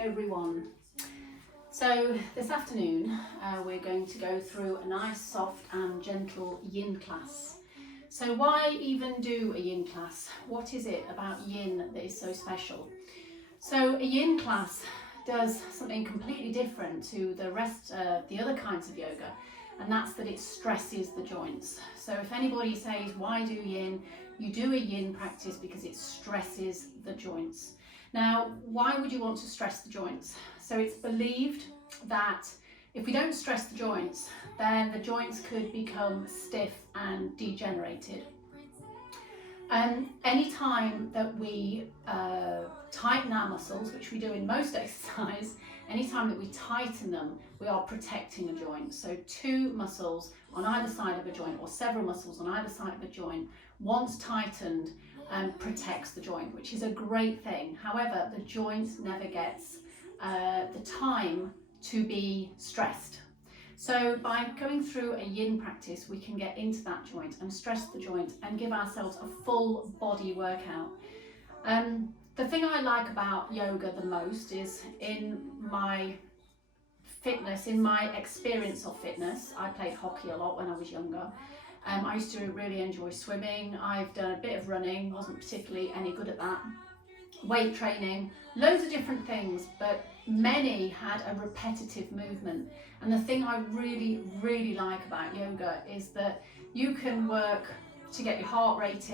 everyone. So this afternoon we're going to go through a nice soft and gentle yin class. So why even do a yin class? What is it about yin that is so special? So a yin class does something completely different to the rest, the other kinds of yoga, and that's that it stresses the joints. So if anybody says why do yin, you do a yin practice because it stresses the joints. Now, why would you want to stress the joints? So it's believed that if we don't stress the joints, then the joints could become stiff and degenerated. Any time that we tighten our muscles, which we do in most exercise, any time that we tighten them, we are protecting a joint. So two muscles on either side of a joint, or several muscles on either side of a joint, once tightened, protects the joint, which is a great thing. However, the joint never gets the time to be stressed. So by going through a yin practice, we can get into that joint and stress the joint and give ourselves a full body workout. The thing I like about yoga the most is in my fitness, in my experience of fitness. I played hockey a lot when I was younger. I used to really enjoy swimming. I've done a bit of running, wasn't particularly any good at that. Weight training, loads of different things, but many had a repetitive movement. And the thing I really like about yoga is that you can work to get your heart rate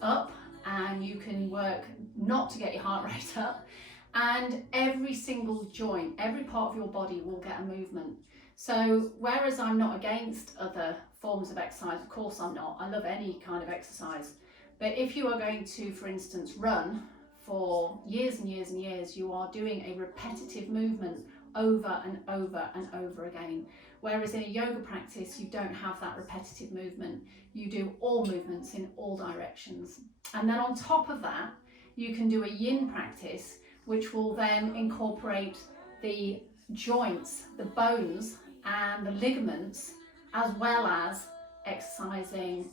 up, and you can work not to get your heart rate up, and every single joint, every part of your body will get a movement. So whereas I'm not against other forms of exercise, of course I'm not, I love any kind of exercise, but if you are going to, for instance, run for years and years and years, you are doing a repetitive movement over and over and over again. Whereas in a yoga practice, you don't have that repetitive movement. You do all movements in all directions. And then on top of that, you can do a yin practice, which will then incorporate the joints, the bones and the ligaments, as well as exercising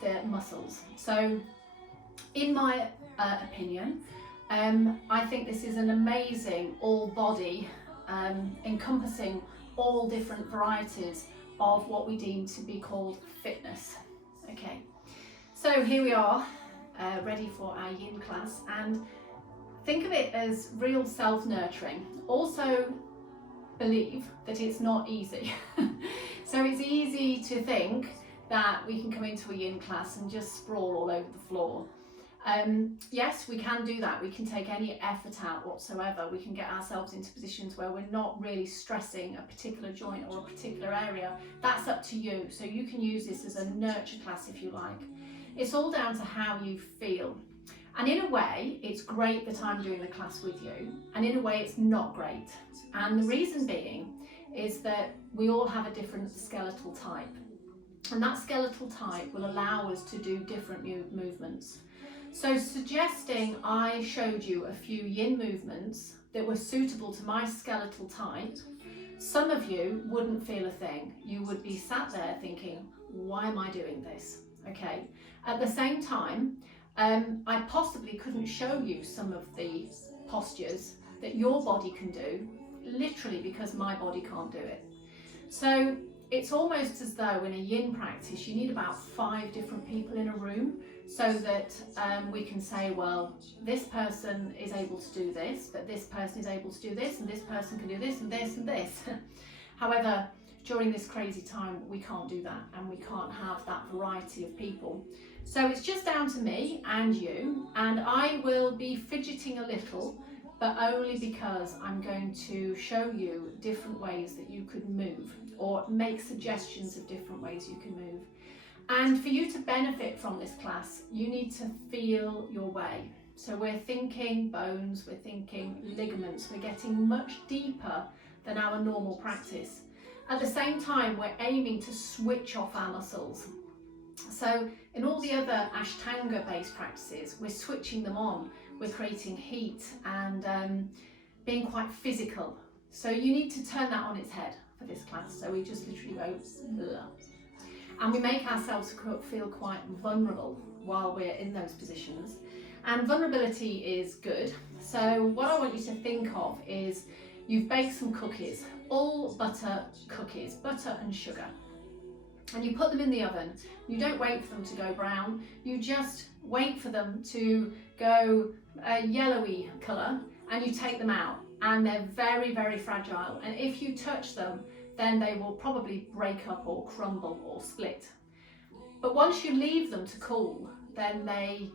the muscles. So in my opinion, I think this is an amazing all body, encompassing all different varieties of what we deem to be called fitness. Okay, so here we are, ready for our yin class, and think of it as real self-nurturing. Also believe that it's not easy. So it's easy to think that we can come into a yin class and just sprawl all over the floor. Yes, we can do that. We can take any effort out whatsoever. We can get ourselves into positions where we're not really stressing a particular joint or a particular area. That's up to you. So you can use this as a nurture class if you like. It's all down to how you feel. And in a way, it's great that I'm doing the class with you, and in a way it's not great. And the reason being is that we all have a different skeletal type, and that skeletal type will allow us to do different movements. So suggesting I showed you a few yin movements that were suitable to my skeletal type, some of you wouldn't feel a thing. You would be sat there thinking, why am I doing this? Okay. At the same time, I possibly couldn't show you some of the postures that your body can do, literally because my body can't do it. So it's almost as though in a yin practice you need about 5 different people in a room, so that we can say, well, this person is able to do this, but this person is able to do this, and this person can do this and this and this. However, during this crazy time, we can't do that, and we can't have that variety of people. So it's just down to me and you, and I will be fidgeting a little, but only because I'm going to show you different ways that you could move, or make suggestions of different ways you can move. And for you to benefit from this class, you need to feel your way. So we're thinking bones, we're thinking ligaments, we're getting much deeper than our normal practice. At the same time, we're aiming to switch off our muscles. So in all the other Ashtanga based practices, we're switching them on, we're creating heat and being quite physical. So you need to turn that on its head for this class. So we just literally go blah. And we make ourselves feel quite vulnerable while we're in those positions. And vulnerability is good. So what I want you to think of is you've baked some cookies, all butter cookies, butter and sugar. And you put them in the oven. You don't wait for them to go brown. You just wait for them to go a yellowy colour, and you take them out. And they're very, very fragile. And if you touch them, then they will probably break up or crumble or split. But once you leave them to cool, then they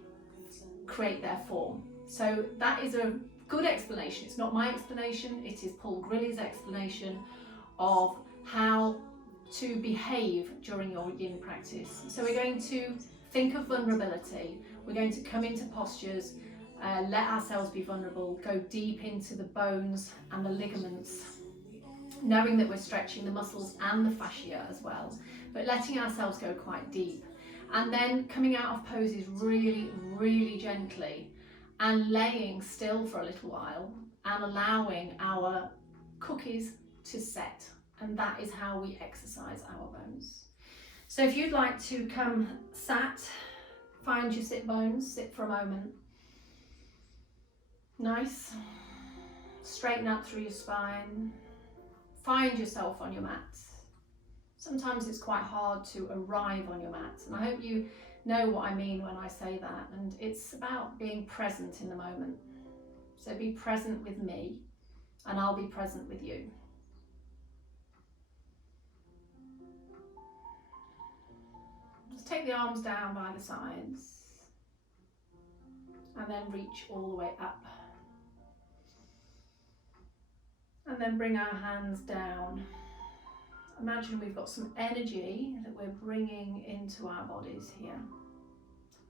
create their form. So that is a good explanation. It's not my explanation, it is Paul Grilly's explanation of how to behave during your yin practice. So we're going to think of vulnerability, we're going to come into postures, let ourselves be vulnerable, go deep into the bones and the ligaments, knowing that we're stretching the muscles and the fascia as well, but letting ourselves go quite deep. And then coming out of poses really, really gently and laying still for a little while and allowing our cookies to set. And that is how we exercise our bones. So if you'd like to come sat, find your sit bones, sit for a moment. Nice. Straighten up through your spine. Find yourself on your mat. Sometimes it's quite hard to arrive on your mat, and I hope you know what I mean when I say that. And it's about being present in the moment. So be present with me, and I'll be present with you. Just take the arms down by the sides, and then reach all the way up. And then bring our hands down. Imagine we've got some energy that we're bringing into our bodies here.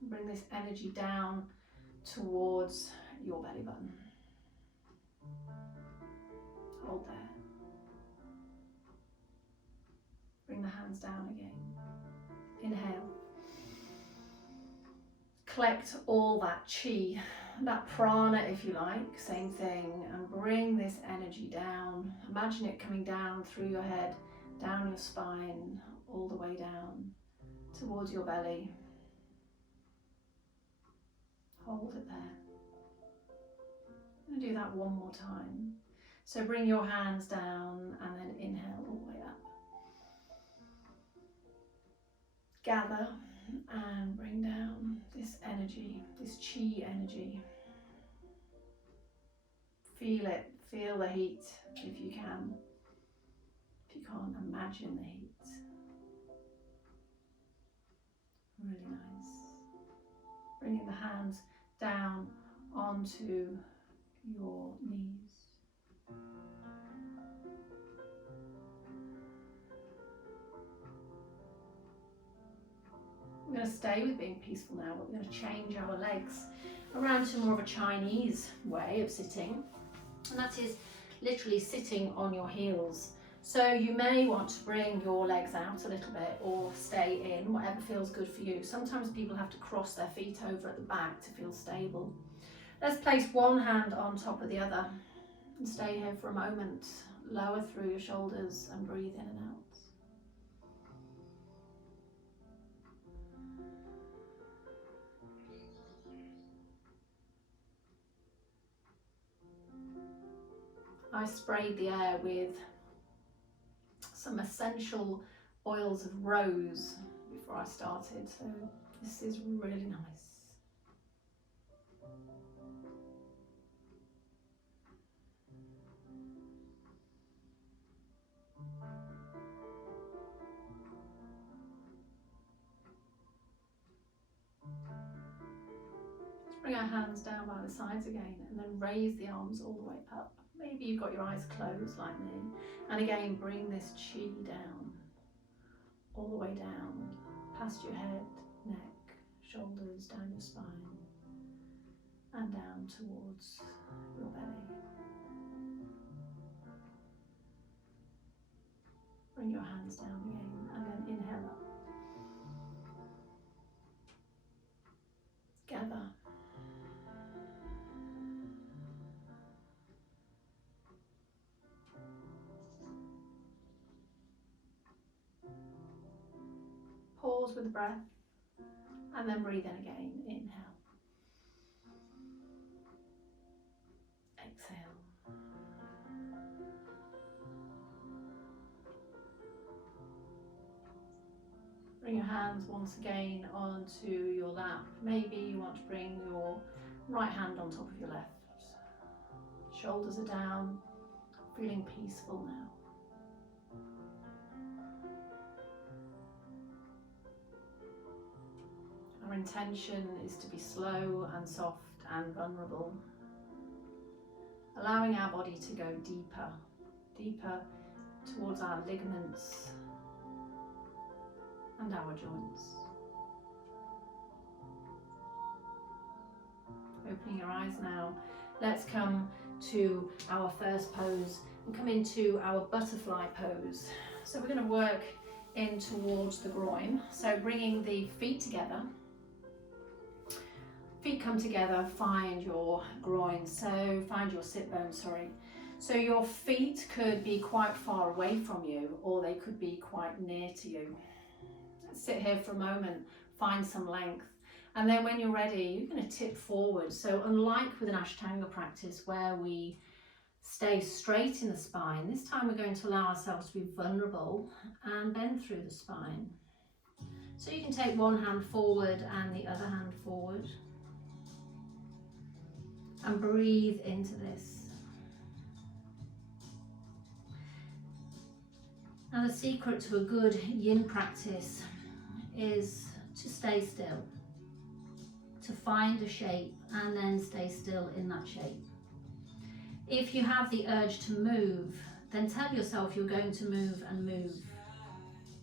Bring this energy down towards your belly button. Hold there. Bring the hands down again. Inhale. Collect all that chi, that prana if you like, same thing, and bring this energy down. Imagine it coming down through your head, down your spine, all the way down towards your belly. Hold it there. I'm going to do that one more time. So bring your hands down and then inhale all the way up. Gather and bring down this energy, this chi energy. Feel it, feel the heat if you can. If you can't, imagine the heat. Really nice. Bringing the hands down onto your knees. We're going to stay with being peaceful now, but we're going to change our legs around to more of a Chinese way of sitting, and that is literally sitting on your heels. So you may want to bring your legs out a little bit or stay in, whatever feels good for you. Sometimes people have to cross their feet over at the back to feel stable. Let's place one hand on top of the other and stay here for a moment. Lower through your shoulders and breathe in and out. I sprayed the air with some essential oils of rose before I started, so this is really nice. Let's bring our hands down by the sides again and then raise the arms all the way up. Maybe you've got your eyes closed like me. And again, bring this chi down, all the way down, past your head, neck, shoulders, down your spine, and down towards your belly. Bring your hands down again, and then inhale up. Gather. Pause with the breath, and then breathe in again. Inhale. Bring your hands once again onto your lap. Maybe you want to bring your right hand on top of your left. Shoulders are down, feeling peaceful now. Our intention is to be slow and soft and vulnerable, allowing our body to go deeper, deeper towards our ligaments and our joints. Opening your eyes now, let's come to our first pose and come into our butterfly pose. So we're going to work in towards the groin, so bringing the feet together. Feet come together, find your groin, so find your sit bone, sorry. So your feet could be quite far away from you, or they could be quite near to you. Let's sit here for a moment, find some length. And then when you're ready, you're going to tip forward. So unlike with an Ashtanga practice where we stay straight in the spine, this time we're going to allow ourselves to be vulnerable and bend through the spine. So you can take one hand forward and the other hand forward. And breathe into this. Now the secret to a good yin practice is to stay still, to find a shape and then stay still in that shape. If you have the urge to move, then tell yourself you're going to move and move,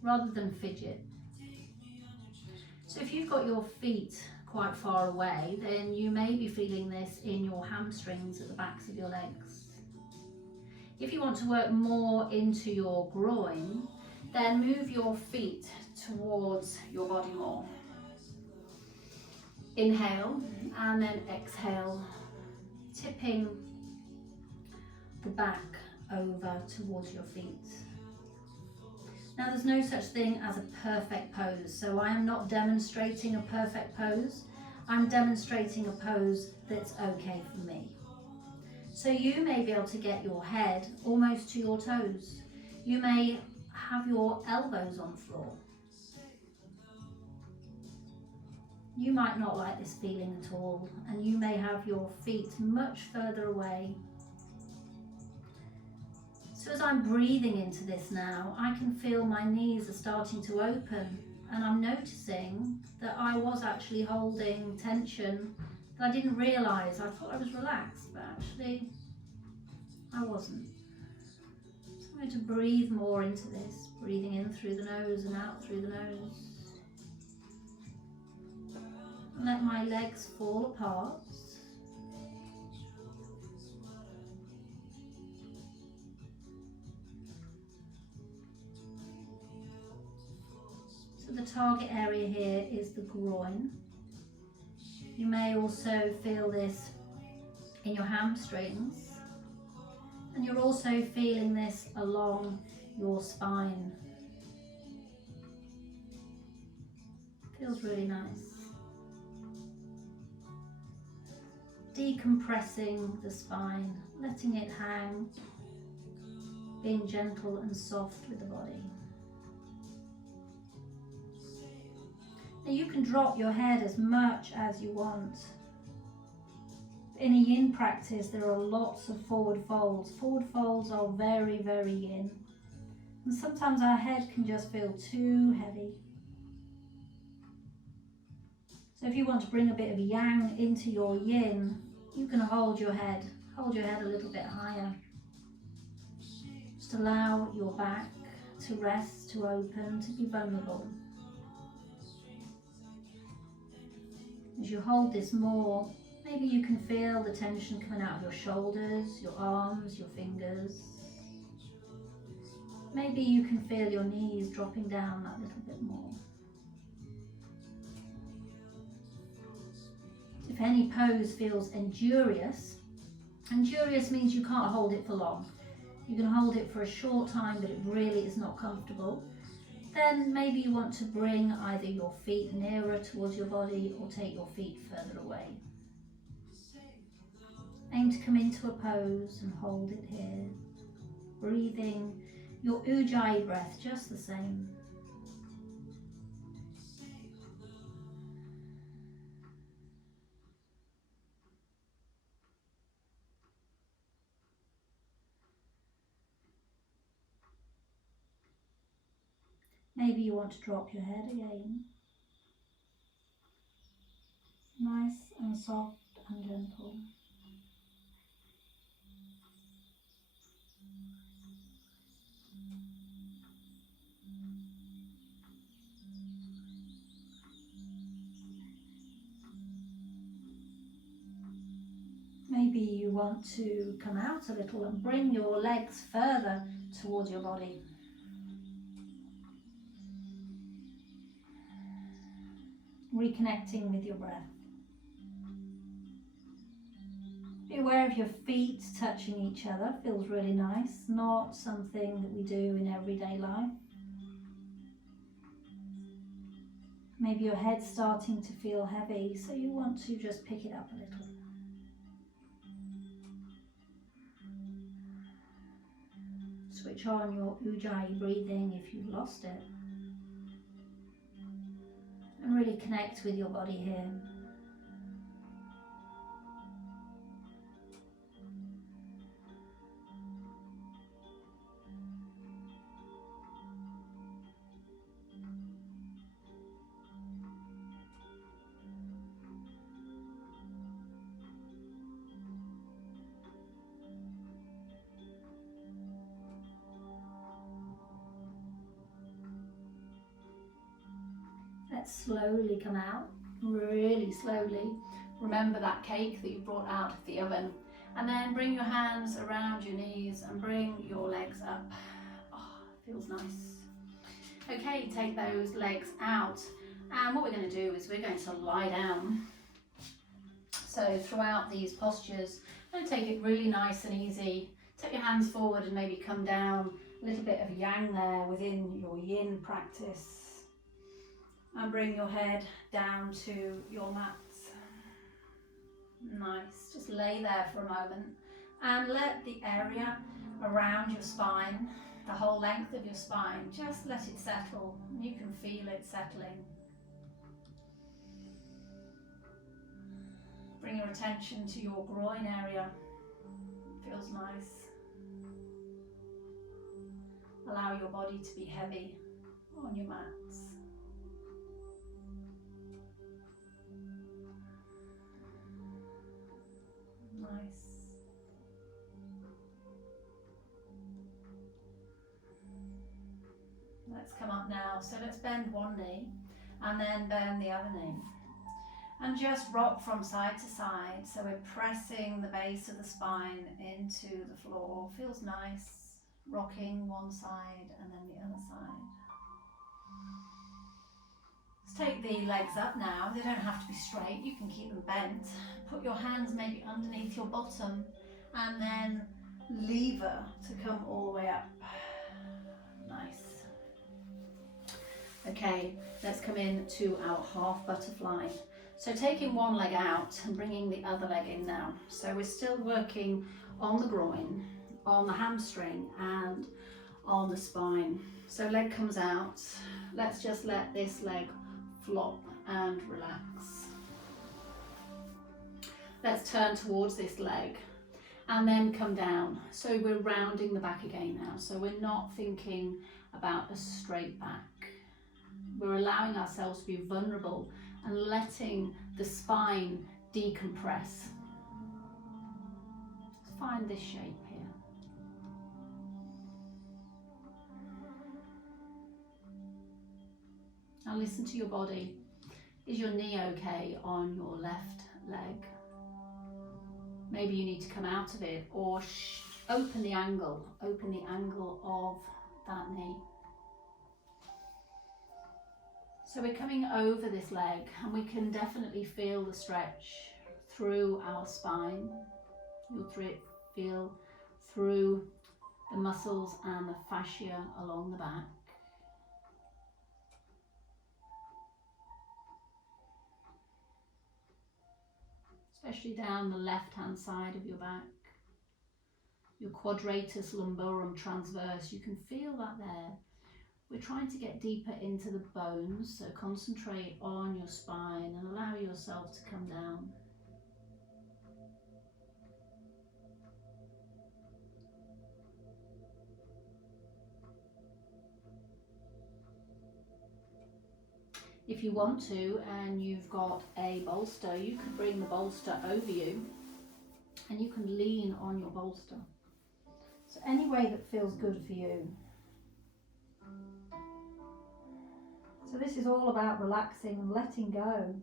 rather than fidget. So if you've got your feet quite far away, then you may be feeling this in your hamstrings at the backs of your legs. If you want to work more into your groin, then move your feet towards your body more. Inhale and then exhale, tipping the back over towards your feet. Now there's no such thing as a perfect pose, so I am not demonstrating a perfect pose, I'm demonstrating a pose that's okay for me. So you may be able to get your head almost to your toes. You may have your elbows on the floor. You might not like this feeling at all, and you may have your feet much further away. So as I'm breathing into this now, I can feel my knees are starting to open, and I'm noticing that I was actually holding tension that I didn't realise. I thought I was relaxed, but actually I wasn't. So I'm going to breathe more into this, breathing in through the nose and out through the nose. And let my legs fall apart. So the target area here is the groin. You may also feel this in your hamstrings, and you're also feeling this along your spine. Feels really nice. Decompressing the spine, letting it hang, being gentle and soft with the body. Now you can drop your head as much as you want. In a yin practice, there are lots of forward folds. Forward folds are very, very yin. And sometimes our head can just feel too heavy. So if you want to bring a bit of yang into your yin, you can hold your head a little bit higher. Just allow your back to rest, to open, to be vulnerable. As you hold this more, maybe you can feel the tension coming out of your shoulders, your arms, your fingers. Maybe you can feel your knees dropping down that little bit more. If any pose feels injurious means you can't hold it for long. You can hold it for a short time, but it really is not comfortable. Then maybe you want to bring either your feet nearer towards your body or take your feet further away. Aim to come into a pose and hold it here. Breathing your Ujjayi breath just the same. Maybe you want to drop your head again. Nice and soft and gentle. Maybe you want to come out a little and bring your legs further towards your body. Reconnecting with your breath. Be aware of your feet touching each other. Feels really nice. Not something that we do in everyday life. Maybe your head's starting to feel heavy, so you want to just pick it up a little. Switch on your Ujjayi breathing if you've lost it. And really connect with your body here. Let's slowly come out, really slowly. Remember that cake that you brought out of the oven. And then bring your hands around your knees and bring your legs up. Oh, feels nice. Okay, take those legs out. And what we're going to do is we're going to lie down. So throughout these postures, I'm going to take it really nice and easy. Take your hands forward and maybe come down. A little bit of yang there within your yin practice. And bring your head down to your mats. Nice, just lay there for a moment and let the area around your spine, the whole length of your spine, just let it settle. You can feel it settling. Bring your attention to your groin area. Feels nice. Allow your body to be heavy on your mats. Nice. Let's come up now. So let's bend one knee and then bend the other knee. And just rock from side to side. So we're pressing the base of the spine into the floor. Feels nice. Rocking one side and then the other side. Let's take the legs up now. They don't have to be straight. You can keep them bent. Put your hands maybe underneath your bottom and then lever to come all the way up. Nice. Okay, let's come into our half butterfly. So taking one leg out and bringing the other leg in now. So we're still working on the groin, on the hamstring and on the spine. So leg comes out. Let's just let this leg flop and relax. Let's turn towards this leg and then come down. So we're rounding the back again now. So we're not thinking about a straight back. We're allowing ourselves to be vulnerable and letting the spine decompress. Let's find this shape here. Now listen to your body. Is your knee okay on your left leg? Maybe you need to come out of it or open the angle of that knee. So we're coming over this leg and we can definitely feel the stretch through our spine. You'll feel through the muscles and the fascia along the back. Especially down the left-hand side of your back. Your quadratus lumborum transverse, you can feel that there. We're trying to get deeper into the bones, so concentrate on your spine and allow yourself to come down. you want to, and you've got a bolster, you can bring the bolster over you and you can lean on your bolster. So any way that feels good for you. So this is all about relaxing and letting go.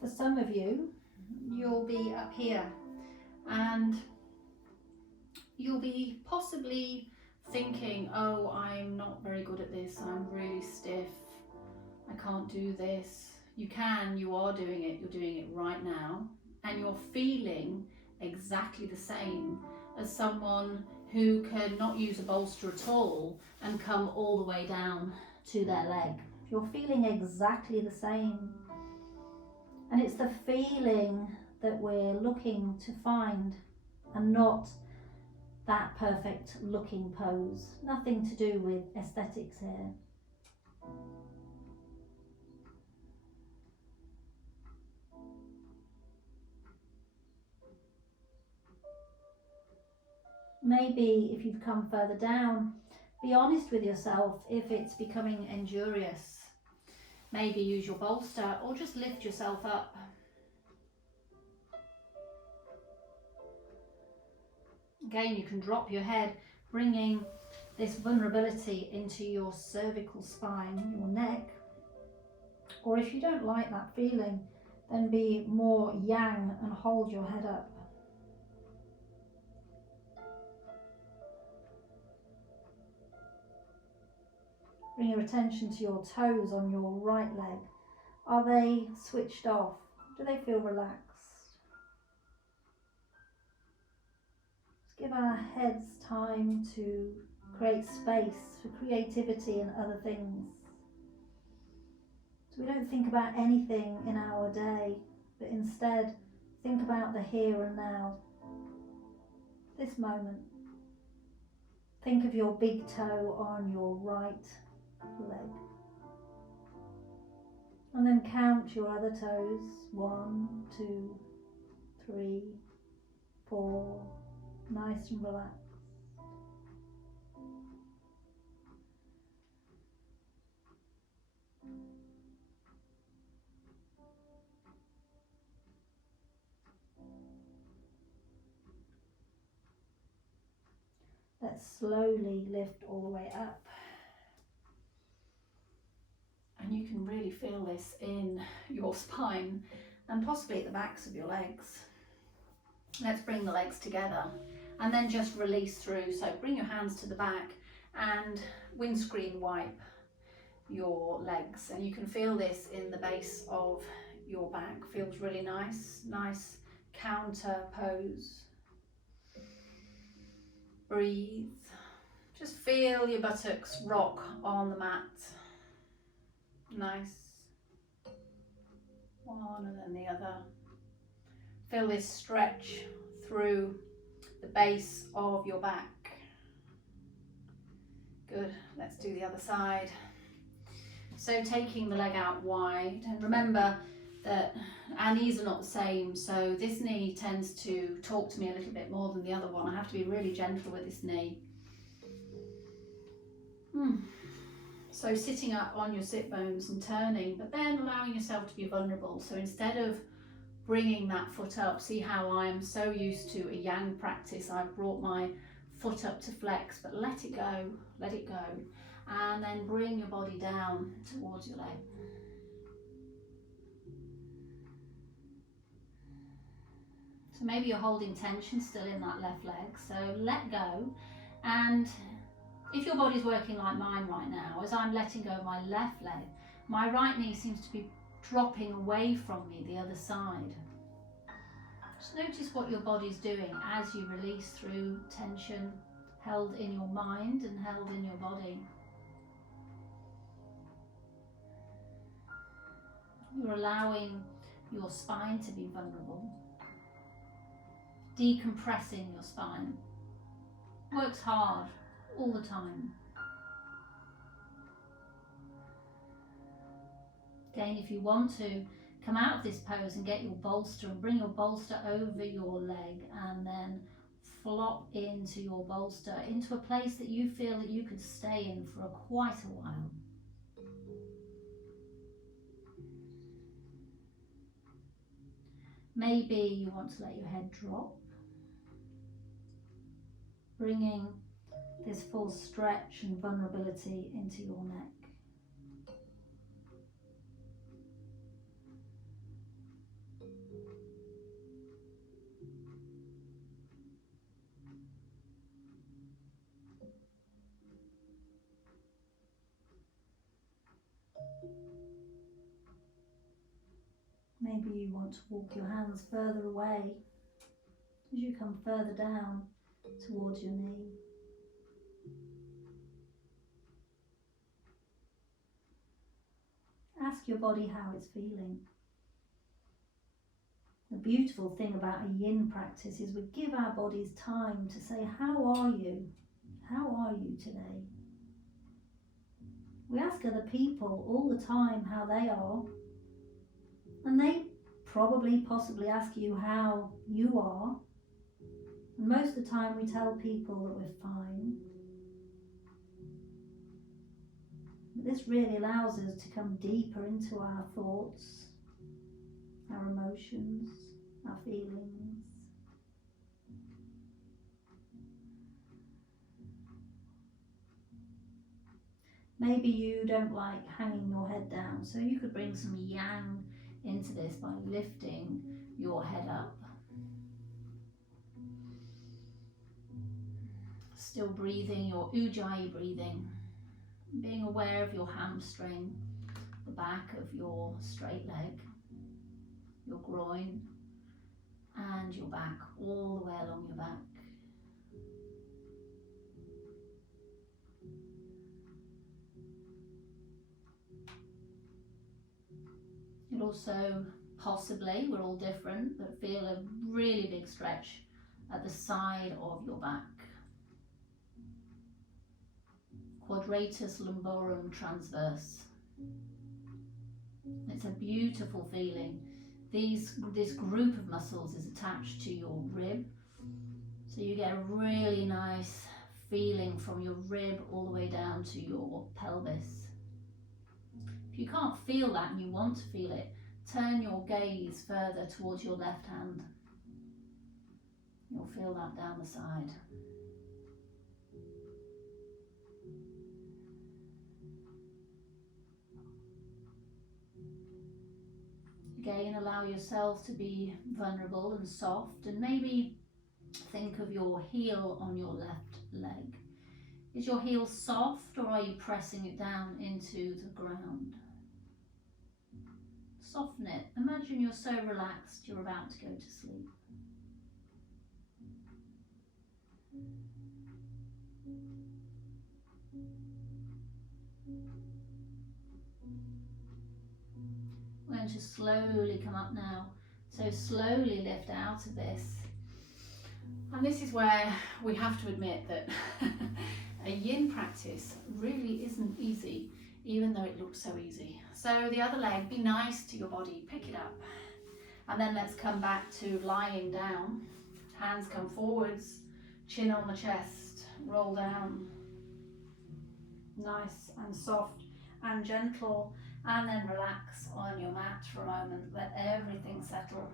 For some of you, you'll be up here and you'll be possibly thinking, oh, I'm not very good at this, I'm really stiff, I can't do this. You can, you are doing it, you're doing it right now, and you're feeling exactly the same as someone who can not use a bolster at all and come all the way down to their leg. You're feeling exactly the same. And it's the feeling that we're looking to find, and not that perfect looking pose. Nothing to do with aesthetics here. Maybe if you've come further down, be honest with yourself if it's becoming injurious. Maybe use your bolster or just lift yourself up. Again, you can drop your head, bringing this vulnerability into your cervical spine, your neck. Or if you don't like that feeling, then be more yang and hold your head up. Bring your attention to your toes on your right leg. Are they switched off? Do they feel relaxed? Let's give our heads time to create space for creativity and other things. So we don't think about anything in our day, but instead think about the here and now, this moment. Think of your big toe on your right leg. And then count your other toes. 1, 2, 3, 4. Nice and relaxed. Let's slowly lift all the way up. And you can really feel this in your spine and possibly at the backs of your legs. Let's bring the legs together and then just release through. So bring your hands to the back and windscreen wipe your legs. And you can feel this in the base of your back. Feels really nice. Nice counter pose. Breathe. Just feel your buttocks rock on the mat. Nice. One and then the other. Feel this stretch through the base of your back. Good. Let's do the other side. So taking the leg out wide, and remember that our knees are not the same, so this knee tends to talk to me a little bit more than the other one. I have to be really gentle with this knee. So sitting up on your sit bones and turning, but then allowing yourself to be vulnerable. So instead of bringing that foot up, see how I am so used to a yang practice, I've brought my foot up to flex, but let it go, let it go. And then bring your body down towards your leg. So maybe you're holding tension still in that left leg, so let go. And if your body's working like mine right now, as I'm letting go of my left leg, my right knee seems to be dropping away from me the other side. Just notice what your body's doing as you release through tension held in your mind and held in your body. You're allowing your spine to be vulnerable. Decompressing your spine. Works hard all the time. Again, if you want to, come out of this pose and get your bolster and bring your bolster over your leg, and then flop into your bolster, into a place that you feel that you could stay in for quite a while. Maybe you want to let your head drop, bringing this full stretch and vulnerability into your neck. Maybe you want to walk your hands further away as you come further down towards your knee. Ask your body how it's feeling. The beautiful thing about a yin practice is we give our bodies time to say, how are you? How are you today? We ask other people all the time how they are, and they probably possibly ask you how you are. And most of the time we tell people that we're fine. But this really allows us to come deeper into our thoughts, our emotions, our feelings. Maybe you don't like hanging your head down, so you could bring some yang into this by lifting your head up. Still breathing your ujjayi breathing, being aware of your hamstring, the back of your straight leg, your groin, and your back, all the way along your back. You'll also possibly, we're all different, but feel a really big stretch at the side of your back. Quadratus lumborum transverse. It's a beautiful feeling. This group of muscles is attached to your rib, so you get a really nice feeling from your rib all the way down to your pelvis. If you can't feel that and you want to feel it, turn your gaze further towards your left hand. You'll feel that down the side. Again, allow yourself to be vulnerable and soft, and maybe think of your heel on your left leg. Is your heel soft, or are you pressing it down into the ground? Soften it. Imagine you're so relaxed you're about to go to sleep. We're going to slowly come up now. So slowly lift out of this. And this is where we have to admit that a yin practice really isn't easy, even though it looks so easy. So the other leg, be nice to your body, pick it up. And then let's come back to lying down. Hands come forwards, chin on the chest, roll down. Nice and soft and gentle. And then relax on your mat for a moment. Let everything settle.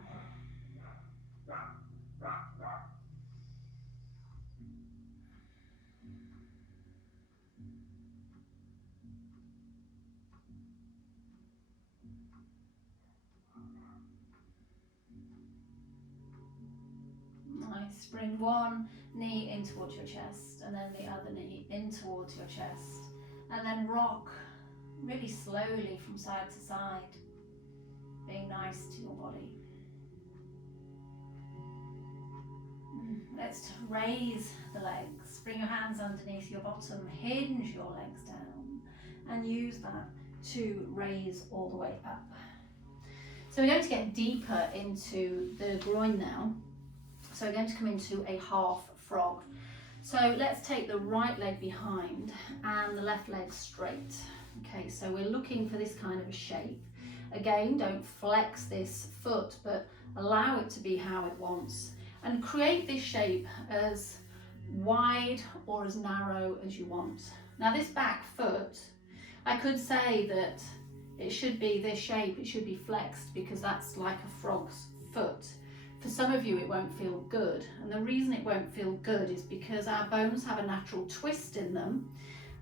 Nice. Bring one knee in towards your chest and then the other knee in towards your chest. And then rock really slowly from side to side, being nice to your body. Let's raise the legs. Bring your hands underneath your bottom, hinge your legs down, and use that to raise all the way up. So we're going to get deeper into the groin now. So we're going to come into a half frog. So let's take the right leg behind and the left leg straight. Okay, so we're looking for this kind of a shape. Again, don't flex this foot, but allow it to be how it wants. And create this shape as wide or as narrow as you want. Now this back foot, I could say that it should be this shape, it should be flexed because that's like a frog's foot. For some of you it won't feel good, and the reason it won't feel good is because our bones have a natural twist in them,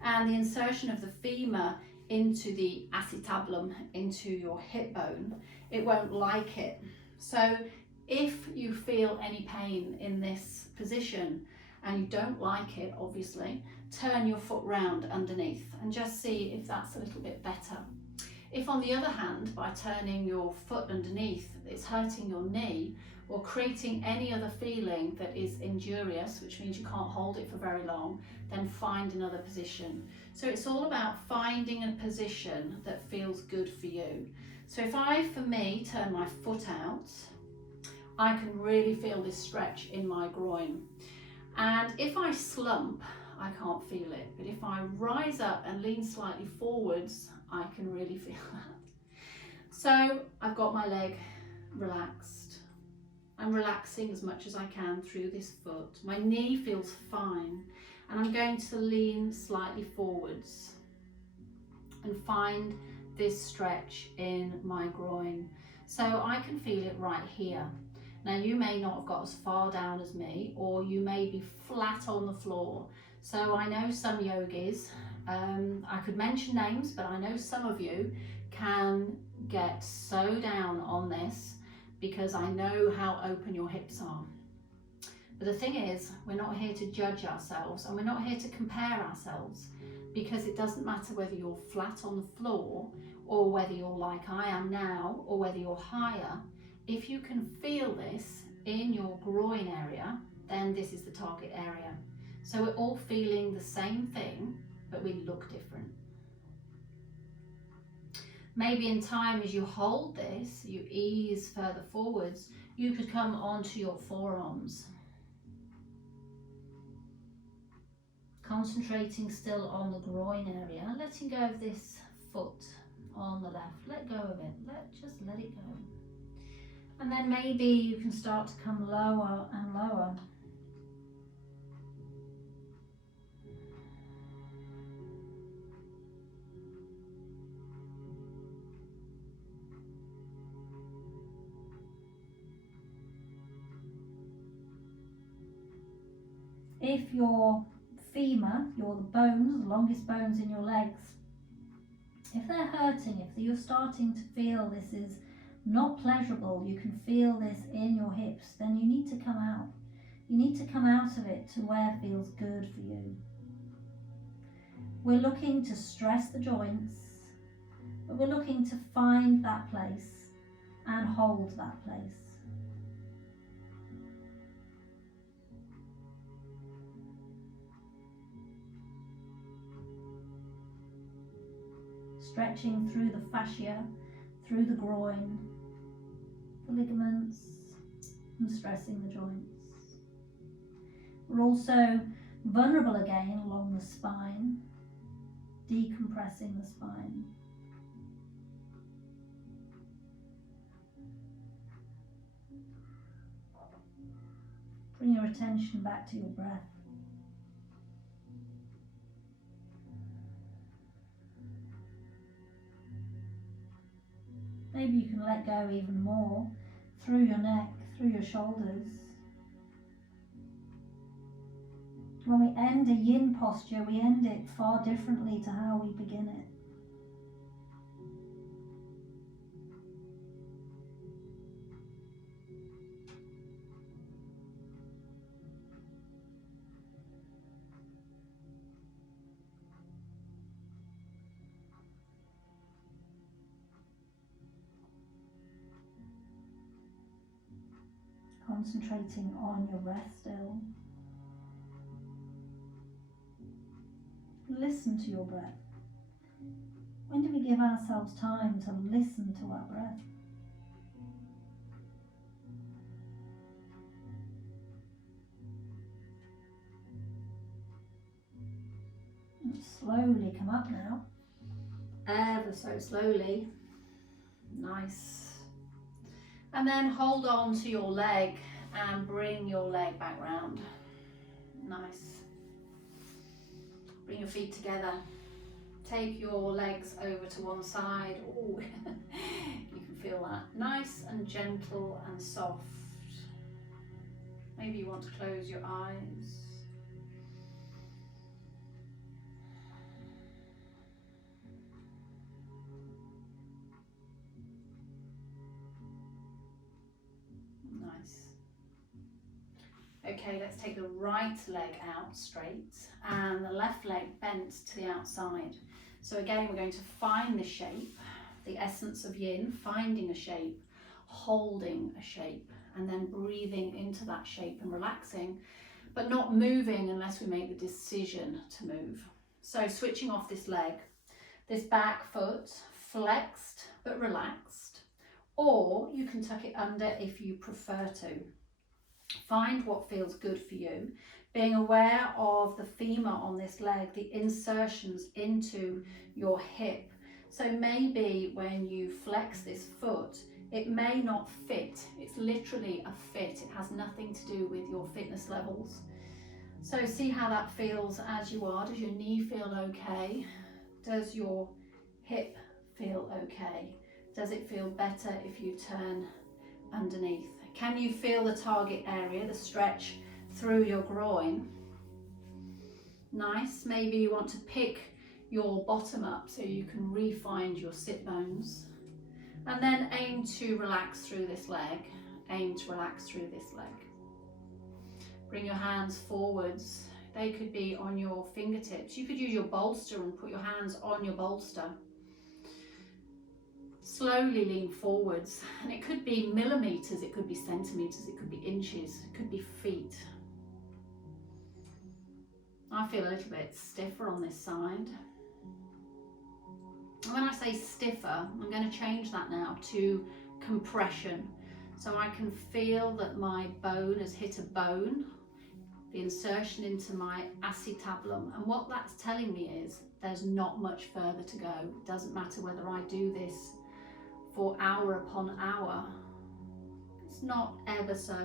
and the insertion of the femur into the acetabulum, into your hip bone, it won't like it. So if you feel any pain in this position and you don't like it, obviously, turn your foot round underneath and just see if that's a little bit better. If on the other hand, by turning your foot underneath, it's hurting your knee or creating any other feeling that is injurious, which means you can't hold it for very long, then find another position. So it's all about finding a position that feels good for you. So if I, for me, turn my foot out, I can really feel this stretch in my groin. And if I slump, I can't feel it. But if I rise up and lean slightly forwards, I can really feel that. So I've got my leg relaxed. I'm relaxing as much as I can through this foot. My knee feels fine. And I'm going to lean slightly forwards and find this stretch in my groin. So I can feel it right here. Now you may not have got as far down as me, or you may be flat on the floor. So I know some yogis, I could mention names, but I know some of you can get so down on this because I know how open your hips are. But the thing is, we're not here to judge ourselves, and we're not here to compare ourselves, because it doesn't matter whether you're flat on the floor or whether you're like I am now or whether you're higher. If you can feel this in your groin area, then this is the target area. So we're all feeling the same thing, but we look different. Maybe in time as you hold this, you ease further forwards, you could come onto your forearms. Concentrating still on the groin area, letting go of this foot on the left. Let go of it, just let it go. And then maybe you can start to come lower and lower. If your femur, the bones, the longest bones in your legs, if they're hurting, if you're starting to feel this is not pleasurable, you can feel this in your hips, then you need to come out. You need to come out of it to where it feels good for you. We're looking to stress the joints, but we're looking to find that place and hold that place. Stretching through the fascia, through the groin, the ligaments, and stressing the joints. We're also vulnerable again along the spine, decompressing the spine. Bring your attention back to your breath. Maybe you can let go even more through your neck, through your shoulders. When we end a yin posture, we end it far differently to how we begin it. Concentrating on your breath still. Listen to your breath. When do we give ourselves time to listen to our breath? And slowly come up now, ever so slowly. Nice. And then hold on to your leg and bring your leg back round. Nice. Bring your feet together. Take your legs over to one side. Oh, you can feel that. Nice and gentle and soft. Maybe you want to close your eyes. Nice. Okay, let's take the right leg out straight and the left leg bent to the outside. So again, we're going to find the shape, the essence of yin, finding a shape, holding a shape, and then breathing into that shape and relaxing, but not moving unless we make the decision to move. So switching off this leg, this back foot flexed but relaxed, or you can tuck it under if you prefer to. Find what feels good for you, being aware of the femur on this leg, the insertions into your hip. So maybe when you flex this foot, it may not fit. It's literally a fit. It has nothing to do with your fitness levels. So see how that feels as you are. Does your knee feel okay? Does your hip feel okay? Does it feel better if you turn underneath? Can you feel the target area, the stretch through your groin? Nice. Maybe you want to pick your bottom up so you can re-find your sit bones. And then aim to relax through this leg. Aim to relax through this leg. Bring your hands forwards. They could be on your fingertips. You could use your bolster and put your hands on your bolster. Slowly lean forwards, and it could be millimeters, it could be centimeters, it could be inches, it could be feet. I feel a little bit stiffer on this side. And when I say stiffer, I'm going to change that now to compression. So I can feel that my bone has hit a bone, the insertion into my acetabulum. And what that's telling me is there's not much further to go. It doesn't matter whether I do this for hour upon hour. It's not ever so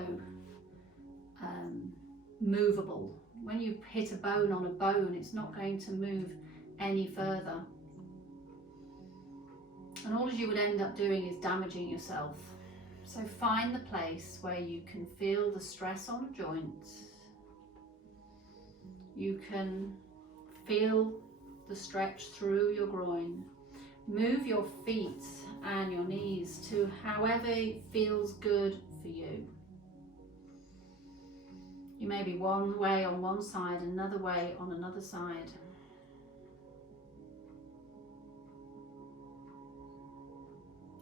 movable. When you hit a bone on a bone, it's not going to move any further. And all you would end up doing is damaging yourself. So find the place where you can feel the stress on a joint. You can feel the stretch through your groin. Move your feet and your knees to however feels good for you. You may be one way on one side, another way on another side.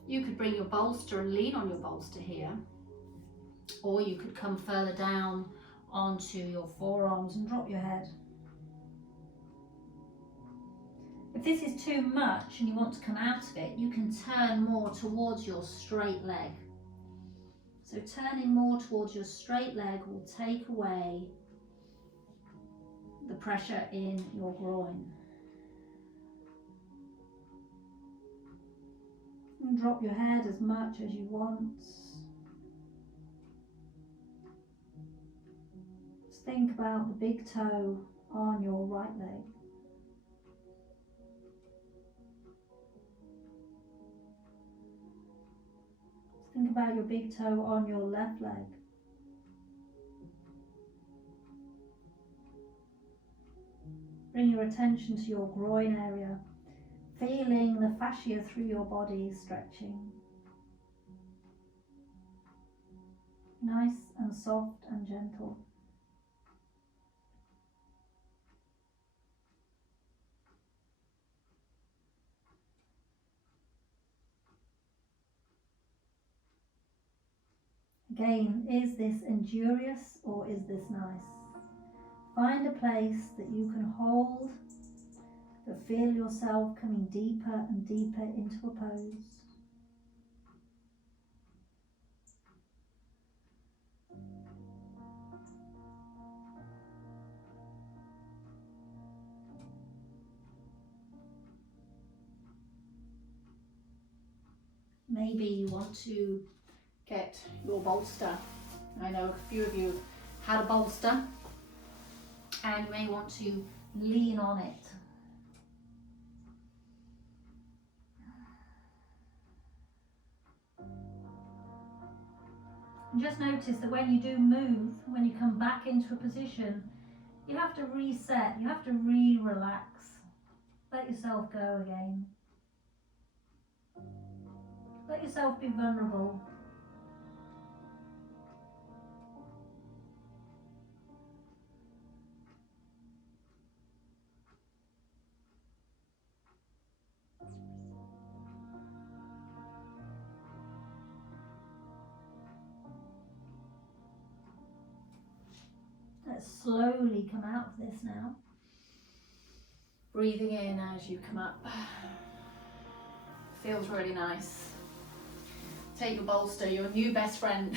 You could bring your bolster and lean on your bolster here, or you could come further down onto your forearms and drop your head. If this is too much and you want to come out of it, you can turn more towards your straight leg. So turning more towards your straight leg will take away the pressure in your groin. And drop your head as much as you want. Just think about the big toe on your right leg. Think about your big toe on your left leg. Bring your attention to your groin area, feeling the fascia through your body stretching. Nice and soft and gentle. Again, is this injurious or is this nice? Find a place that you can hold, but feel yourself coming deeper and deeper into a pose. Maybe you want to get your bolster. I know a few of you have had a bolster, and you may want to lean on it. And just notice that when you do move, when you come back into a position, you have to reset, you have to relax. Let yourself go again. Let yourself be vulnerable. Let's slowly come out of this now. breathing in as you come up. Feels really nice. Take your bolster, your new best friend,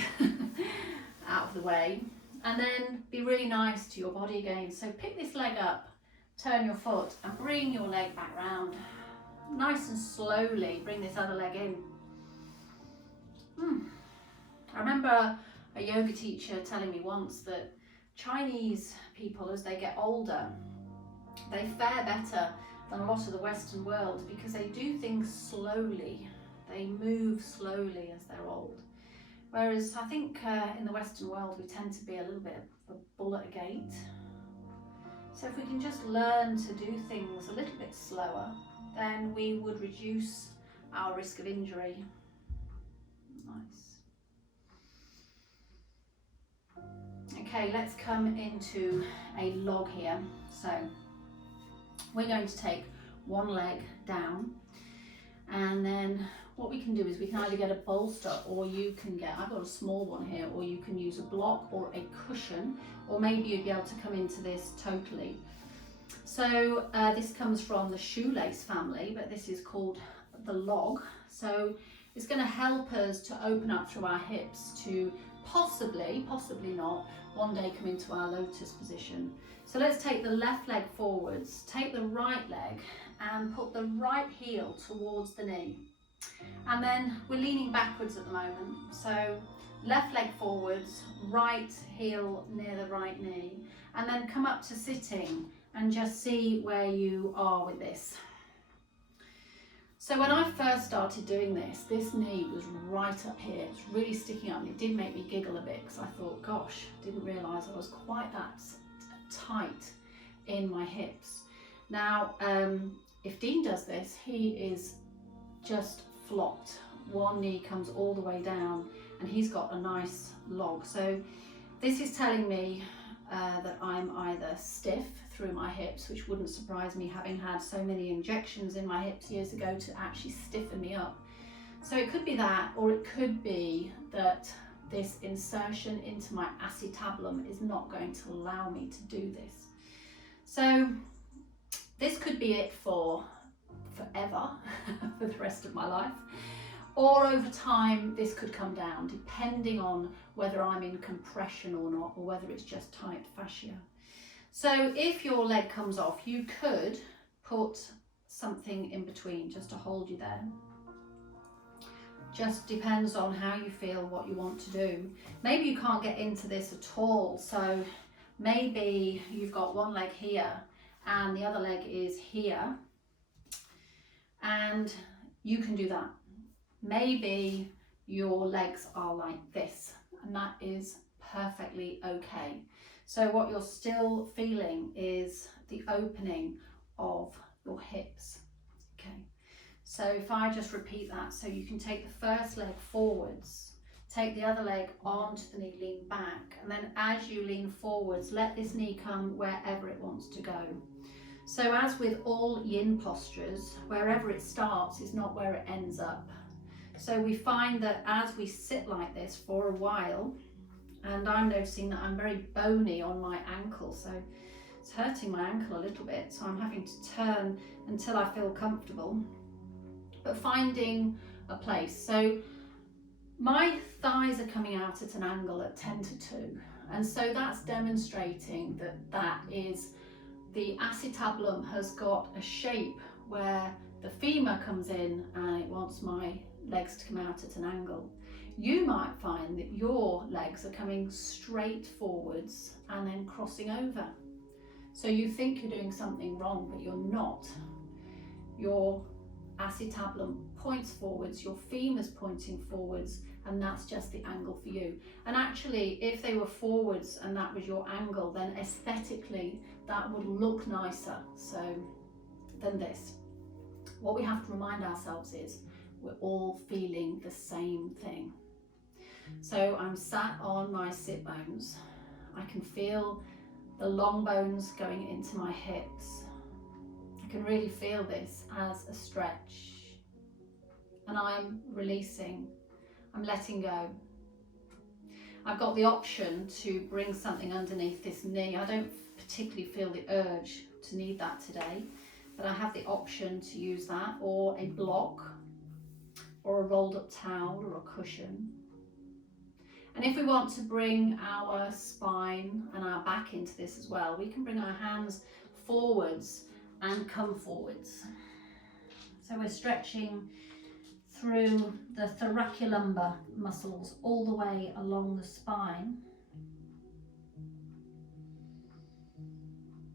out of the way, and then be really nice to your body again. So pick this leg up, turn your foot and bring your leg back round. Nice and slowly bring this other leg in. I remember a yoga teacher telling me once that Chinese people, as they get older, they fare better than a lot of the Western world because they do things slowly. They move slowly as they're old. Whereas I think in the Western world we tend to be a little bit of a bull at a gate. So if we can just learn to do things a little bit slower, then we would reduce our risk of injury. Nice. Okay, let's come into a log here. So we're going to take one leg down, and then what we can do is we can either get a bolster, or you can get, I've got a small one here, or you can use a block or a cushion, or maybe you'd be able to come into this totally. So this comes from the shoelace family, but this is called the log. So it's going to help us to open up through our hips to possibly not, one day come into our lotus position. So let's take the left leg forwards, take the right leg and put the right heel towards the knee. And then we're leaning backwards at the moment. So left leg forwards, right heel near the right knee, and then come up to sitting and just see where you are with this. So when I first started doing this, this knee was right up here. It's really sticking up, and it did make me giggle a bit because I thought, gosh, didn't realise I was quite that tight in my hips. Now, if Dean does this, he is just flopped. One knee comes all the way down and he's got a nice log. So this is telling me that I'm either stiff through my hips, which wouldn't surprise me having had so many injections in my hips years ago to actually stiffen me up. So it could be that, or it could be that this insertion into my acetabulum is not going to allow me to do this. So this could be it for forever, for the rest of my life, or over time this could come down depending on whether I'm in compression or not, or whether it's just tight fascia. So if your leg comes off, you could put something in between just to hold you there. Just depends on how you feel, what you want to do. Maybe you can't get into this at all, so maybe you've got one leg here and the other leg is here, and you can do that. Maybe your legs are like this, and that is perfectly okay. So what you're still feeling is the opening of your hips. Okay, so if I just repeat that, so you can take the first leg forwards, take the other leg onto the knee, lean back, and then as you lean forwards, let this knee come wherever it wants to go. So as with all yin postures, wherever it starts is not where it ends up. So we find that as we sit like this for a while, and I'm noticing that I'm very bony on my ankle, so it's hurting my ankle a little bit, so I'm having to turn until I feel comfortable, but finding a place. So my thighs are coming out at an angle at 10 to 2, and so that's demonstrating that that is the acetabulum has got a shape where the femur comes in and it wants my legs to come out at an angle. You might find that your legs are coming straight forwards and then crossing over. So you think you're doing something wrong, but you're not. Your acetabulum points forwards, your femur's pointing forwards, and that's just the angle for you. And actually, if they were forwards and that was your angle, then aesthetically that would look nicer than this. What we have to remind ourselves is we're all feeling the same thing. So I'm sat on my sit bones. I can feel the long bones going into my hips. I can really feel this as a stretch. And I'm releasing, I'm letting go. I've got the option to bring something underneath this knee. I don't particularly feel the urge to need that today, but I have the option to use that, or a block, or a rolled up towel, or a cushion. And if we want to bring our spine and our back into this as well, we can bring our hands forwards and come forwards. So we're stretching through the thoracolumbar muscles all the way along the spine.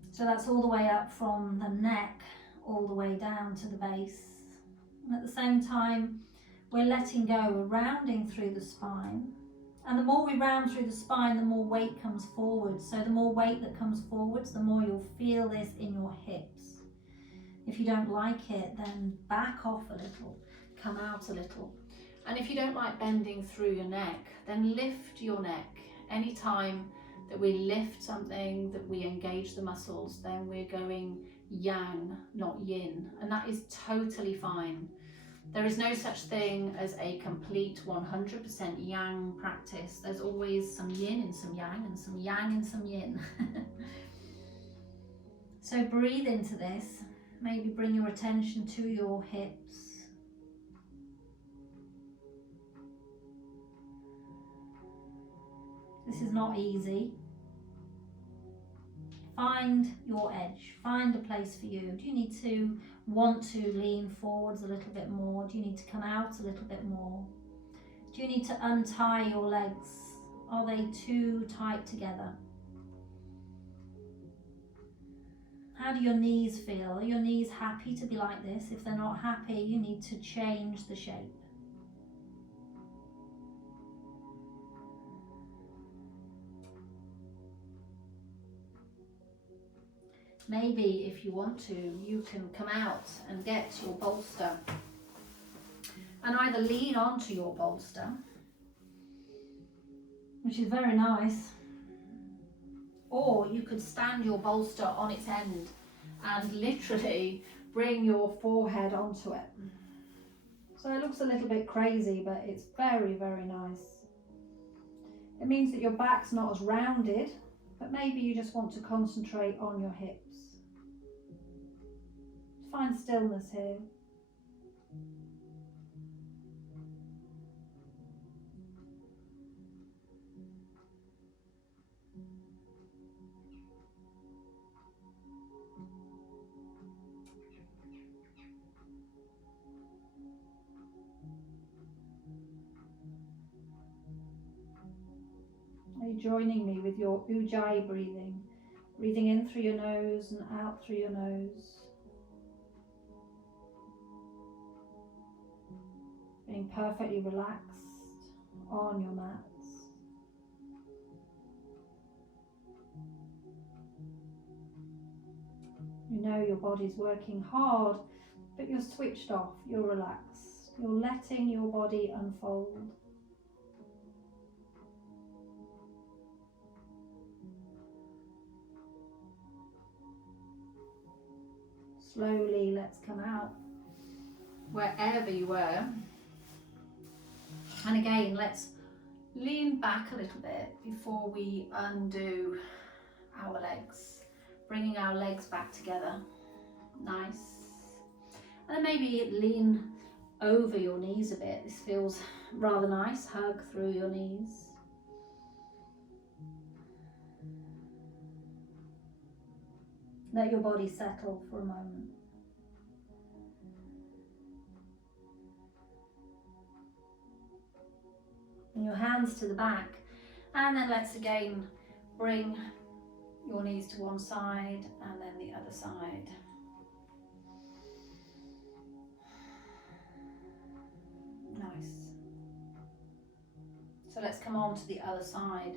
So that's all the way up from the neck all the way down to the base. And at the same time, we're letting go, we're rounding through the spine. And the more we round through the spine, the more weight comes forward. So the more weight that comes forwards, the more you'll feel this in your hips. If you don't like it, then back off a little, come out a little. And if you don't like bending through your neck, then lift your neck. Anytime that we lift something, that we engage the muscles, then we're going yang, not yin. And that is totally fine. There is no such thing as a complete 100% yang practice. There's always some yin and some yang, and some yang and some yin. So breathe into this. Maybe bring your attention to your hips. This is not easy. Find your edge, find a place for you. Do you need to want to lean forwards a little bit more? Do you need to come out a little bit more? Do you need to untie your legs? Are they too tight together? How do your knees feel? Are your knees happy to be like this? If they're not happy, you need to change the shape. Maybe if you want to, you can come out and get your bolster and either lean onto your bolster, which is very nice, or you could stand your bolster on its end and literally bring your forehead onto it. So it looks a little bit crazy, but it's very, very nice. It means that your back's not as rounded, but maybe you just want to concentrate on your hips. Find stillness here. Are you joining me with your Ujjayi breathing? Breathing in through your nose and out through your nose. Being perfectly relaxed on your mats. You know your body's working hard, but you're switched off, you're relaxed. You're letting your body unfold. Slowly, let's come out wherever you were. And again, let's lean back a little bit before we undo our legs, bringing our legs back together. Nice. And then maybe lean over your knees a bit. This feels rather nice. Hug through your knees. Let your body settle for a moment. Bring your hands to the back, and then let's again bring your knees to one side and then the other side. Nice. So let's come on to the other side.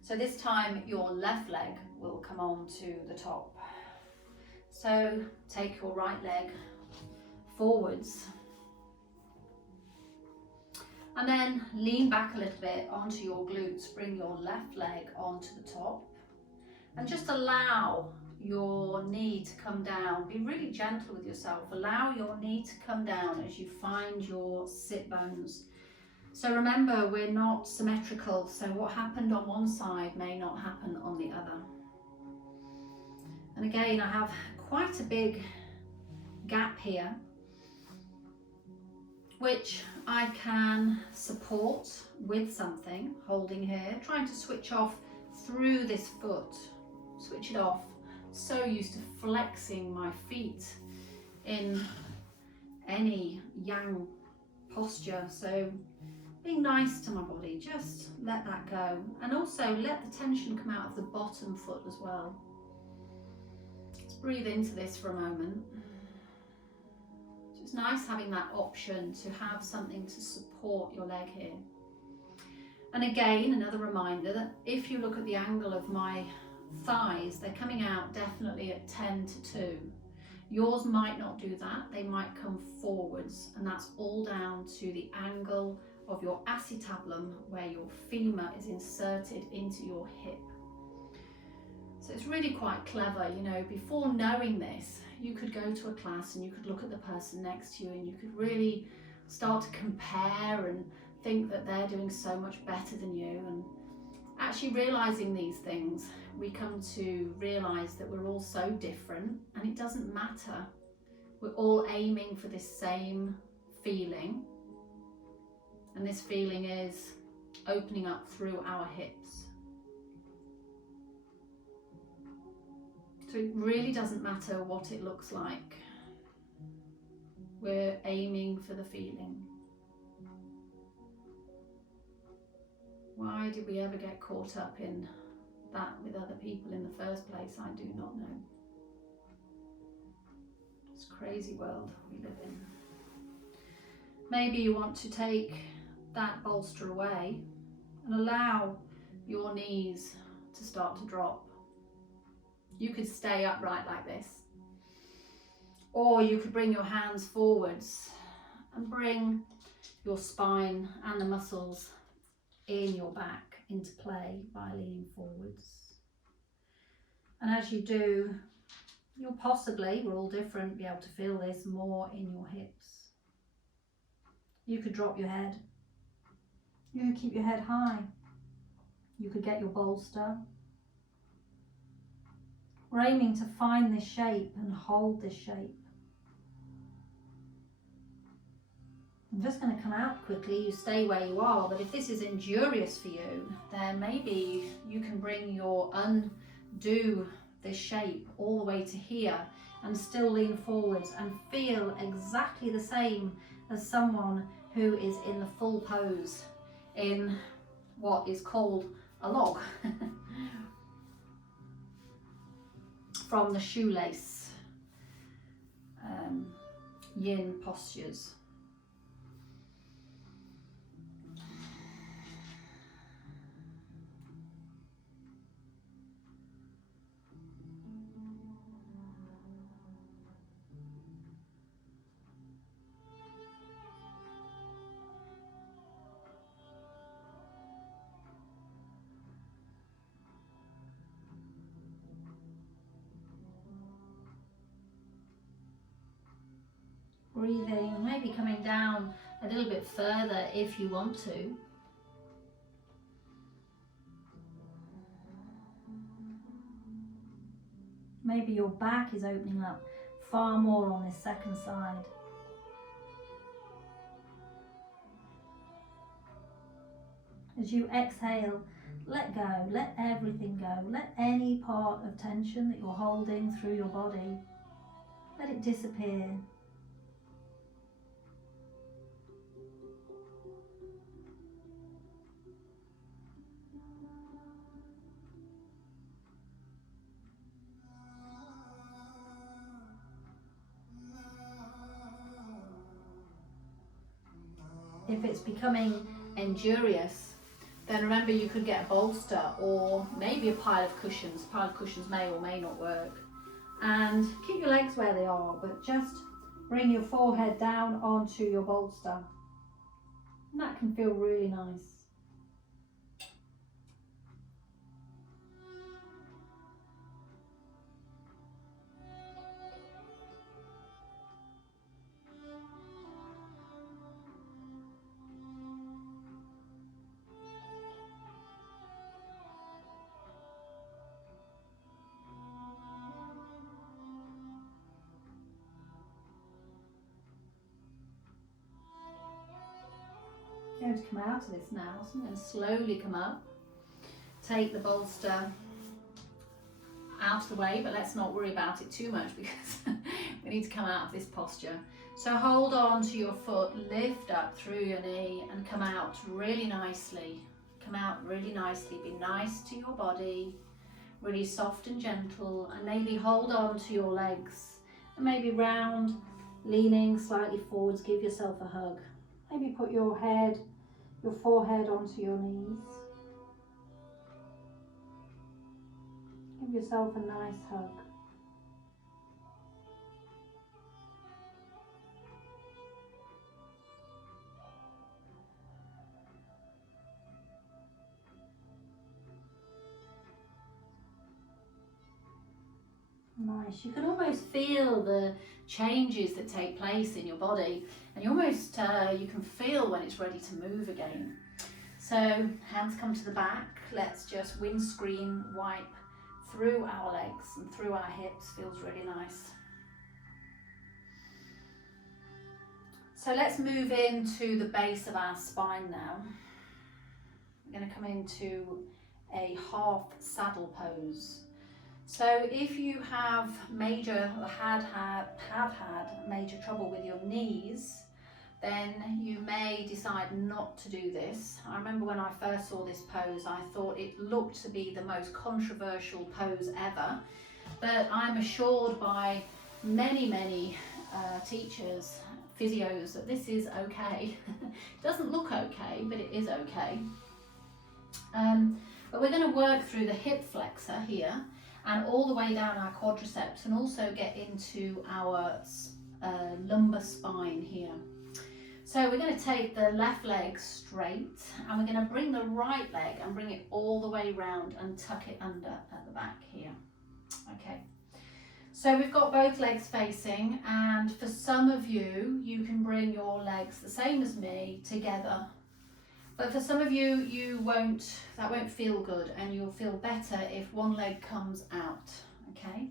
So this time your left leg will come on to the top. So take your right leg forwards. And then lean back a little bit onto your glutes. Bring your left leg onto the top. And just allow your knee to come down. Be really gentle with yourself. Allow your knee to come down as you find your sit bones. So remember, we're not symmetrical. So what happened on one side may not happen on the other. And again, I have quite a big gap here, which I can support with something, holding here, trying to switch off through this foot, switch it off. So used to flexing my feet in any yang posture. So being nice to my body, just let that go. And also let the tension come out of the bottom foot as well. Let's breathe into this for a moment. It's nice having that option to have something to support your leg here. And again, another reminder that if you look at the angle of my thighs, they're coming out definitely at 10 to 2. Yours might not do that, they might come forwards, and that's all down to the angle of your acetabulum where your femur is inserted into your hip. So it's really quite clever, you know, before knowing this, you could go to a class and you could look at the person next to you and you could really start to compare and think that they're doing so much better than you. And actually realizing these things, we come to realize that we're all so different and it doesn't matter. We're all aiming for this same feeling. And this feeling is opening up through our hips. So it really doesn't matter what it looks like. We're aiming for the feeling. Why did we ever get caught up in that with other people in the first place? I do not know. It's a crazy world we live in. Maybe you want to take that bolster away and allow your knees to start to drop. You could stay upright like this, or you could bring your hands forwards and bring your spine and the muscles in your back into play by leaning forwards. And as you do, you'll possibly, we're all different, be able to feel this more in your hips. You could drop your head. You can keep your head high. You could get your bolster. We're aiming to find this shape and hold this shape. I'm just going to come out quickly. You stay where you are, but if this is injurious for you, then maybe you can bring your undo this shape all the way to here and still lean forwards and feel exactly the same as someone who is in the full pose in what is called a log from the shoelace yin postures. Breathing, maybe coming down a little bit further if you want to. Maybe your back is opening up far more on this second side. As you exhale, let go, let everything go. Let any part of tension that you're holding through your body, let it disappear. If it's becoming injurious, then remember you could get a bolster or maybe a pile of cushions. A pile of cushions may or may not work. And keep your legs where they are, but just bring your forehead down onto your bolster. And that can feel really nice. I'm going to come out of this now, so I'm going to slowly come up. Take the bolster out of the way, but let's not worry about it too much because we need to come out of this posture. So hold on to your foot, lift up through your knee and come out really nicely. Come out really nicely, be nice to your body, really soft and gentle, and maybe hold on to your legs and maybe round, leaning slightly forwards, give yourself a hug. Maybe put your forehead onto your knees. Give yourself a nice hug. Nice. You can almost feel the changes that take place in your body, and you can feel when it's ready to move again. So hands come to the back. Let's just windscreen wipe through our legs and through our hips. Feels really nice. So let's move into the base of our spine now. We're going to come into a half saddle pose. So if you have had major trouble with your knees, then you may decide not to do this. I remember when I first saw this pose, I thought it looked to be the most controversial pose ever, but I'm assured by many teachers, physios, that this is okay. It doesn't look okay, but it is okay. But we're going to work through the hip flexor here and all the way down our quadriceps, and also get into our lumbar spine here. So we're going to take the left leg straight and we're going to bring the right leg and bring it all the way round and tuck it under at the back here. Okay, so we've got both legs facing, and for some of you, you can bring your legs the same as me together. But for some of you, that won't feel good, and you'll feel better if one leg comes out, okay?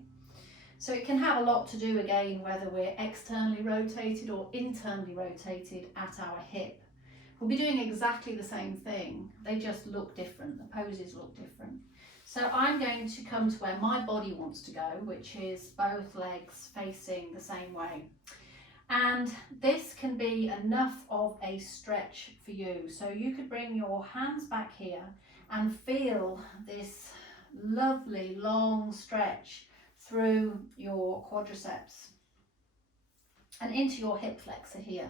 So it can have a lot to do again whether we're externally rotated or internally rotated at our hip. We'll be doing exactly the same thing, they just look different, the poses look different. So I'm going to come to where my body wants to go, which is both legs facing the same way. And this can be enough of a stretch for you. So you could bring your hands back here and feel this lovely long stretch through your quadriceps and into your hip flexor here.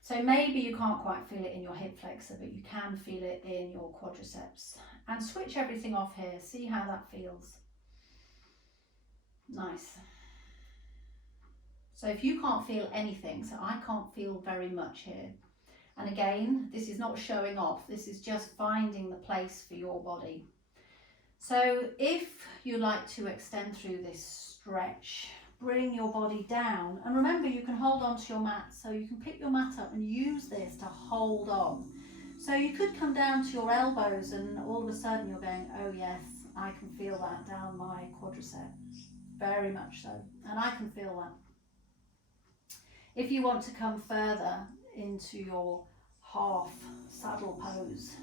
So maybe you can't quite feel it in your hip flexor, but you can feel it in your quadriceps. And switch everything off here, see how that feels. Nice. So if you can't feel anything, so I can't feel very much here. And again, this is not showing off, this is just finding the place for your body. So if you like to extend through this stretch, bring your body down. And remember, you can hold on to your mat, so you can pick your mat up and use this to hold on. So you could come down to your elbows and all of a sudden you're going, oh yes, I can feel that down my quadricep. Very much so. And I can feel that. If you want to come further into your half saddle pose,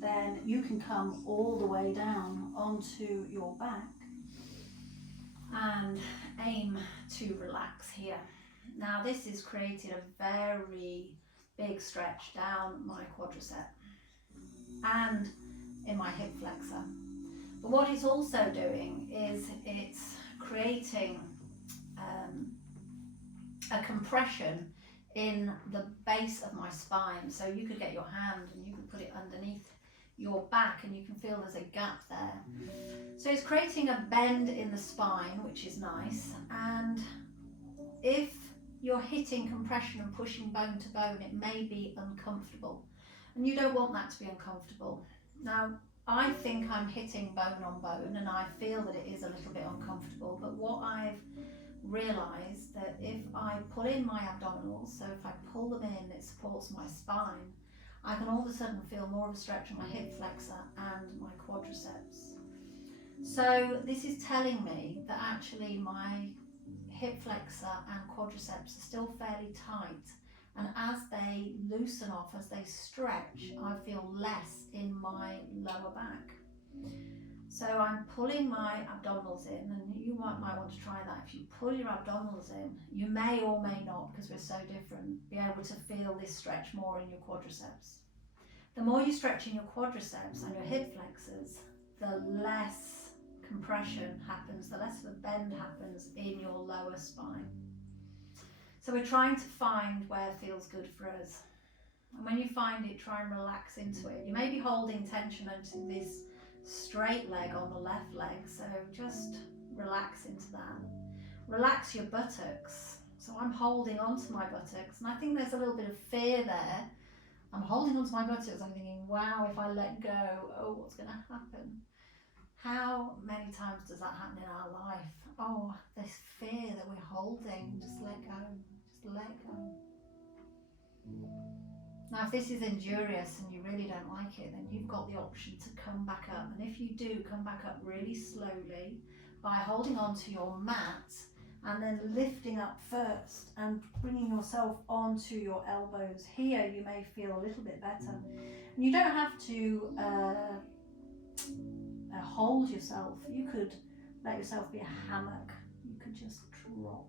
then you can come all the way down onto your back and aim to relax here. Now this has created a very big stretch down my quadricep and in my hip flexor. But what it's also doing is it's creating a compression in the base of my spine. So you could get your hand and you could put it underneath your back and you can feel there's a gap there. So it's creating a bend in the spine, which is nice. And if you're hitting compression and pushing bone to bone, it may be uncomfortable. And you don't want that to be uncomfortable. Now, I think I'm hitting bone on bone and I feel that it is a little bit uncomfortable, but what I've realised that if I pull in my abdominals, so if I pull them in, it supports my spine, I can all of a sudden feel more of a stretch on my hip flexor and my quadriceps. So this is telling me that actually my hip flexor and quadriceps are still fairly tight, and as they loosen off, as they stretch, I feel less in my lower back. So I'm pulling my abdominals in, and you might want to try that. If you pull your abdominals in, you may or may not, because we're so different, be able to feel this stretch more in your quadriceps. The more you stretch in your quadriceps and your hip flexors, the less compression happens, the less of a bend happens in your lower spine. So we're trying to find where feels good for us. And when you find it, try and relax into it. You may be holding tension into this straight leg on the left leg, so just relax into that. Relax your buttocks. So I'm holding onto my buttocks, and I think there's a little bit of fear there. I'm holding onto my buttocks, I'm thinking, wow, if I let go, oh, what's going to happen? How many times does that happen in our life? Oh, this fear that we're holding, just let go, just let go. Now, if this is injurious and you really don't like it, then you've got the option to come back up. And if you do, come back up really slowly by holding on to your mat and then lifting up first and bringing yourself onto your elbows. Here you may feel a little bit better. And you don't have to hold yourself. You could let yourself be a hammock. You could just drop.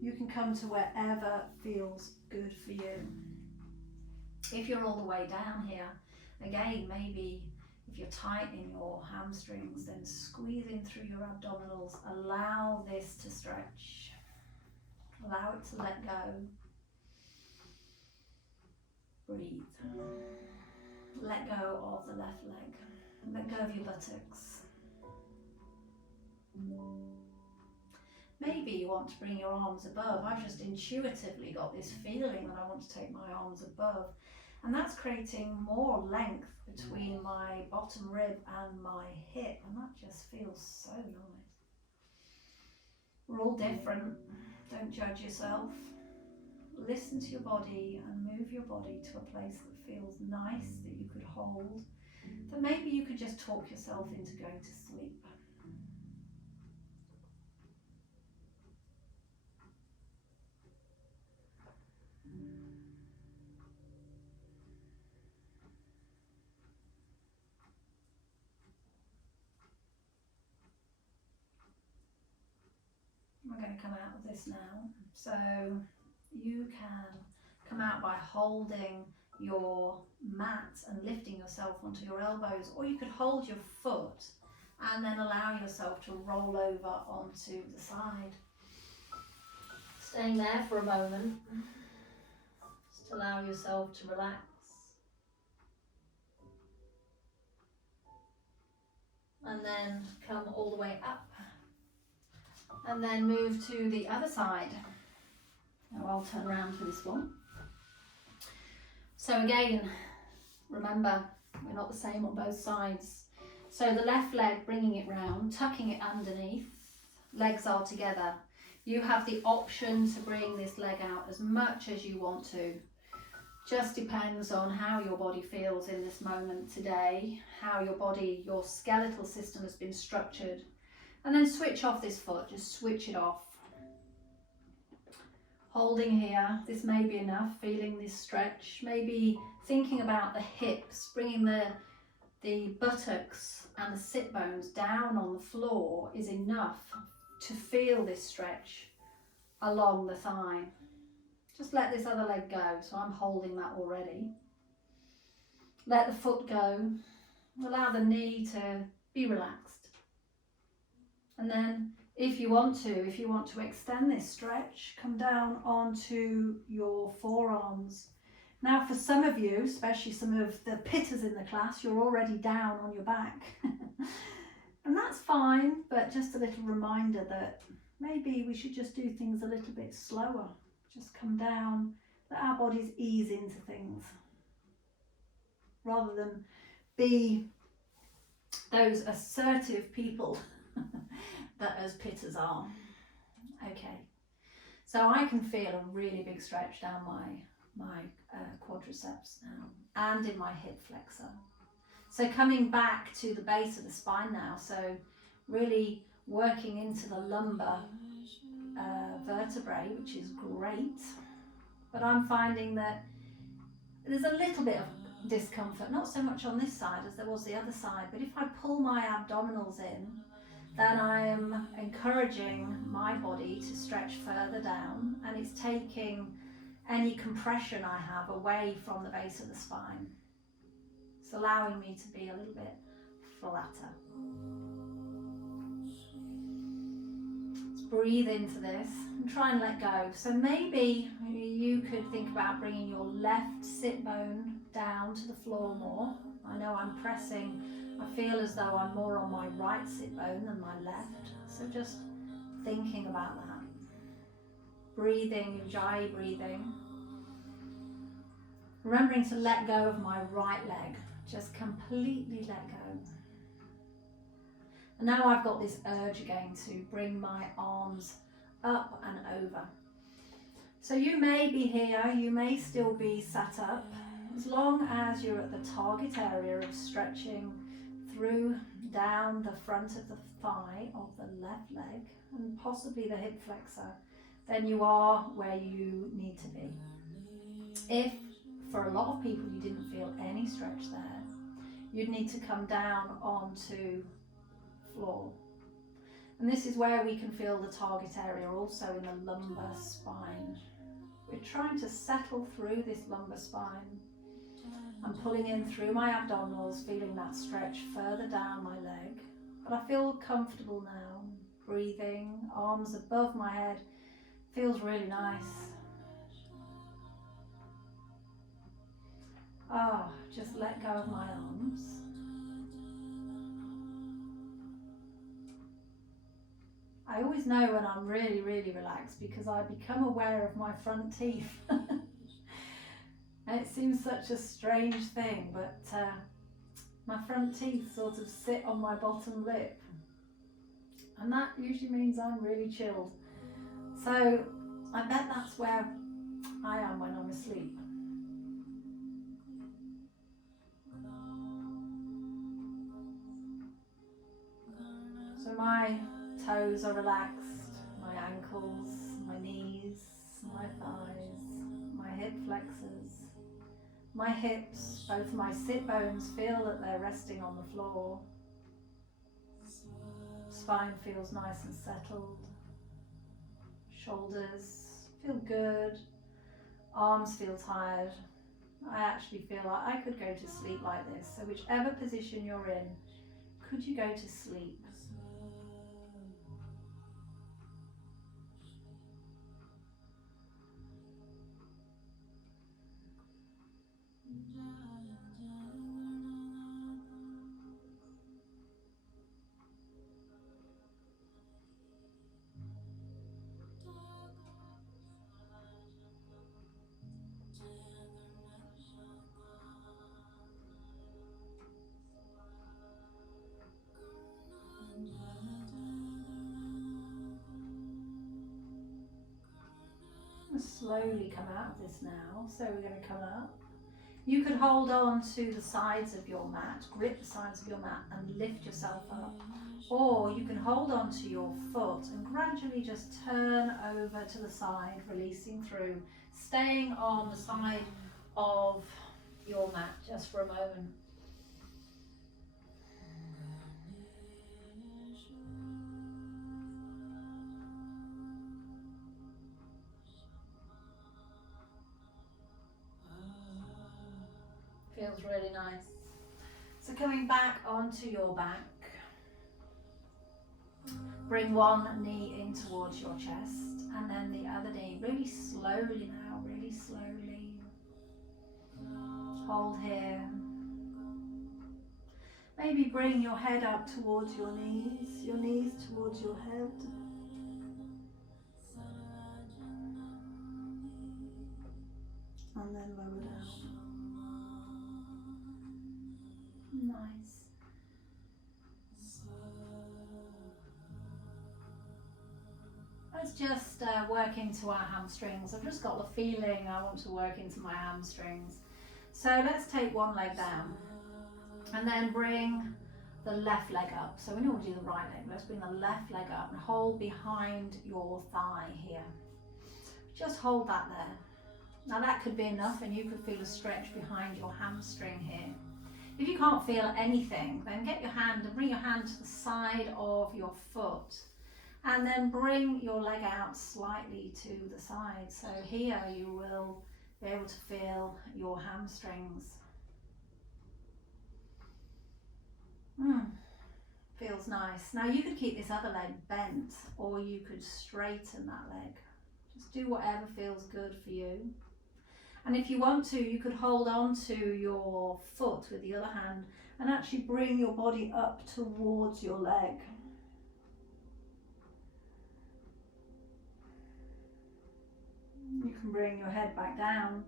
You can come to wherever feels good for you. If you're all the way down here, again, maybe if you're tight in your hamstrings, then squeeze in through your abdominals. Allow this to stretch. Allow it to let go. Breathe. Let go of the left leg. Let go of your buttocks. Maybe you want to bring your arms above. I've just intuitively got this feeling that I want to take my arms above. And that's creating more length between my bottom rib and my hip. And that just feels so nice. We're all different. Don't judge yourself. Listen to your body and move your body to a place that feels nice, that you could hold. That maybe you could just talk yourself into going to sleep. We're going to come out of this now. So you can come out by holding your mat and lifting yourself onto your elbows, or you could hold your foot and then allow yourself to roll over onto the side. Staying there for a moment, just allow yourself to relax. And then come all the way up. And then move to the other side. Now I'll turn around for this one. So again, remember, we're not the same on both sides. So the left leg, bringing it round, tucking it underneath, legs are together. You have the option to bring this leg out as much as you want to. Just depends on how your body feels in this moment today, how your body, your skeletal system has been structured. And then switch off this foot, just switch it off. Holding here, this may be enough, feeling this stretch, maybe thinking about the hips, bringing the buttocks and the sit bones down on the floor is enough to feel this stretch along the thigh. Just let this other leg go, so I'm holding that already. Let the foot go, allow the knee to be relaxed. And then If you want to extend this stretch, come down onto your forearms. Now for some of you, especially some of the pitters in the class, you're already down on your back. And that's fine, but just a little reminder that maybe we should just do things a little bit slower. Just come down, let our bodies ease into things, rather than be those assertive people that us pitters are. Okay, so I can feel a really big stretch down my quadriceps now and in my hip flexor. So coming back to the base of the spine now, so really working into the lumbar vertebrae, which is great, but I'm finding that there's a little bit of discomfort, not so much on this side as there was the other side, but if I pull my abdominals in, then I'm encouraging my body to stretch further down, and it's taking any compression I have away from the base of the spine. It's allowing me to be a little bit flatter. Let's breathe into this and try and let go. So maybe you could think about bringing your left sit bone down to the floor more. I know I'm pressing, I feel as though I'm more on my right sit bone than my left. So just thinking about that. Breathing, Ujjayi breathing. Remembering to let go of my right leg. Just completely let go. And now I've got this urge again to bring my arms up and over. So you may be here, you may still be sat up, as long as you're at the target area of stretching through down the front of the thigh of the left leg and possibly the hip flexor, then you are where you need to be. If for a lot of people you didn't feel any stretch there, you'd need to come down onto floor. And this is where we can feel the target area also in the lumbar spine. We're trying to settle through this lumbar spine. I'm pulling in through my abdominals, feeling that stretch further down my leg. But I feel comfortable now, breathing, arms above my head. Feels really nice. Just let go of my arms. I always know when I'm really, really relaxed because I become aware of my front teeth. And it seems such a strange thing, but my front teeth sort of sit on my bottom lip. And that usually means I'm really chilled. So I bet that's where I am when I'm asleep. So my toes are relaxed, my ankles, my knees, my thighs, my hip flexors, my hips, both my sit bones feel that they're resting on the floor. Spine feels nice and settled. Shoulders feel good. Arms feel tired. I actually feel like I could go to sleep like this. So whichever position you're in, could you go to sleep? Slowly come out of this now. So we're going to come up. You could hold on to the sides of your mat, grip the sides of your mat and lift yourself up. Or you can hold on to your foot and gradually just turn over to the side, releasing through, staying on the side of your mat just for a moment. Feels really nice. So coming back onto your back. Bring one knee in towards your chest and then the other knee, really slowly now, really slowly. Hold here. Maybe bring your head up towards your knees towards your head. And then lower down. Nice. Let's just work into our hamstrings. I've just got the feeling I want to work into my hamstrings. So let's take one leg down and then bring the left leg up. So we normally do the right leg. Let's bring the left leg up and hold behind your thigh here. Just hold that there. Now that could be enough and you could feel a stretch behind your hamstring here. If you can't feel anything, then get your hand and bring your hand to the side of your foot. And then bring your leg out slightly to the side. So here you will be able to feel your hamstrings. Feels nice. Now you could keep this other leg bent or you could straighten that leg. Just do whatever feels good for you. And if you want to, you could hold on to your foot with the other hand and actually bring your body up towards your leg. You can bring your head back down.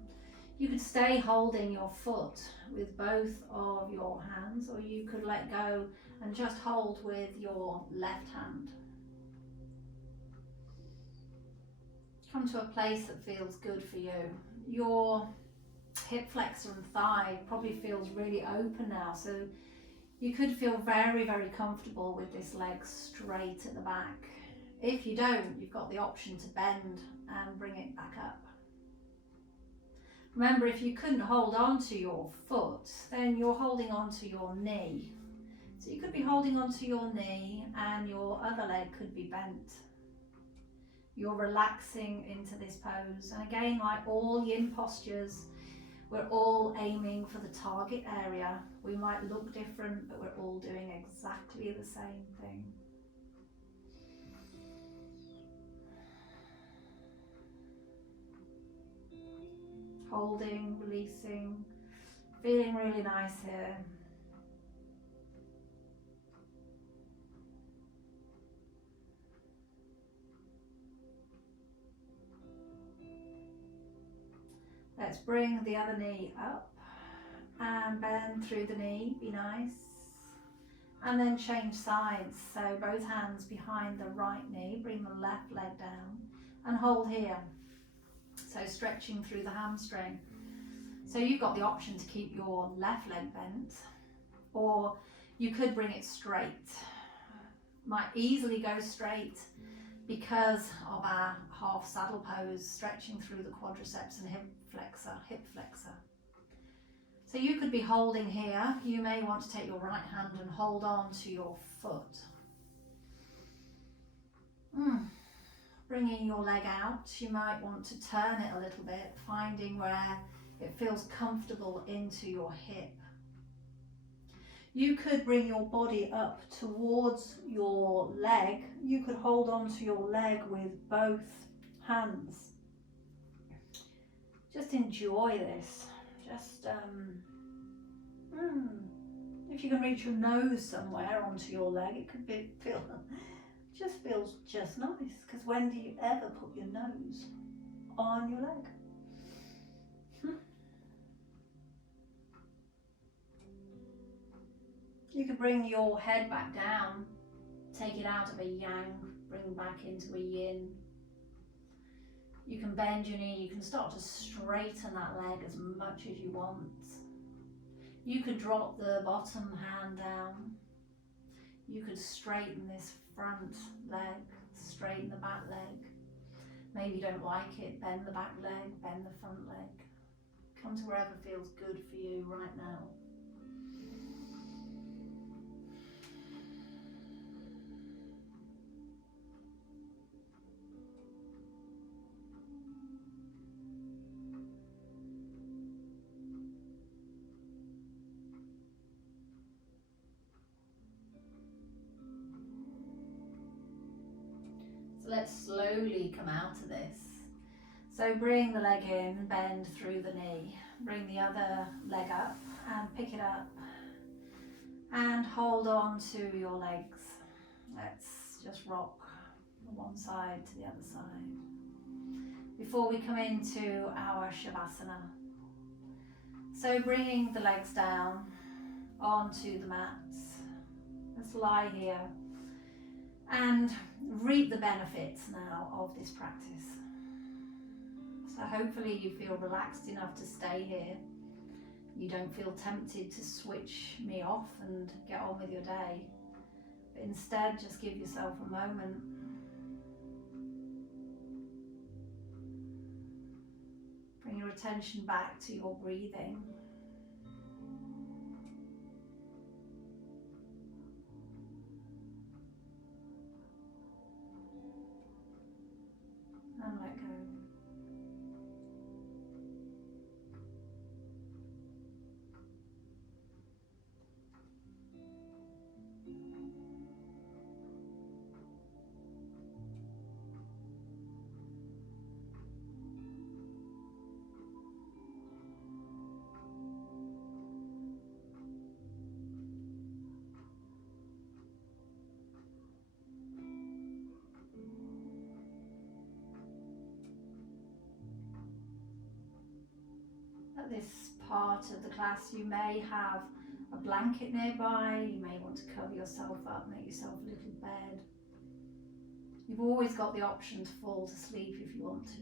You could stay holding your foot with both of your hands, or you could let go and just hold with your left hand. Come to a place that feels good for you. Your hip flexor and thigh probably feels really open now, so you could feel very, very comfortable with this leg straight at the back. If you don't, you've got the option to bend and bring it back up. Remember, if you couldn't hold on to your foot, then you're holding on to your knee. So you could be holding on to your knee and your other leg could be bent. You're relaxing into this pose. And again, like all yin postures, we're all aiming for the target area. We might look different, but we're all doing exactly the same thing. Holding, releasing, feeling really nice here. Let's bring the other knee up and bend through the knee, be nice. And then change sides, so both hands behind the right knee, bring the left leg down and hold here. So stretching through the hamstring. So you've got the option to keep your left leg bent, or you could bring it straight. Might easily go straight because of our half saddle pose, stretching through the quadriceps and hip flexor. So you could be holding here. You may want to take your right hand and hold on to your foot. Bringing your leg out, you might want to turn it a little bit, finding where it feels comfortable into your hip. You could bring your body up towards your leg. You could hold on to your leg with both hands. Just enjoy this. Just, if you can reach your nose somewhere onto your leg, it could just feels just nice, because when do you ever put your nose on your leg? You can bring your head back down, take it out of a yang, bring back into a yin. You can bend your knee, you can start to straighten that leg as much as you want. You could drop the bottom hand down. You could straighten this front leg, straighten the back leg. Maybe you don't like it, bend the back leg, bend the front leg. Come to wherever feels good for you right now. So let's slowly come out of this. So bring the leg in, bend through the knee. Bring the other leg up and pick it up. And hold on to your legs. Let's just rock from one side to the other side. Before we come into our Shavasana. So bringing the legs down onto the mats. Let's lie here and reap the benefits now of this practice. So hopefully you feel relaxed enough to stay here. You don't feel tempted to switch me off and get on with your day. But instead, just give yourself a moment. Bring your attention back to your breathing. And let go. At this part of the class, you may have a blanket nearby, you may want to cover yourself up, make yourself a little bed. You've always got the option to fall to sleep if you want to.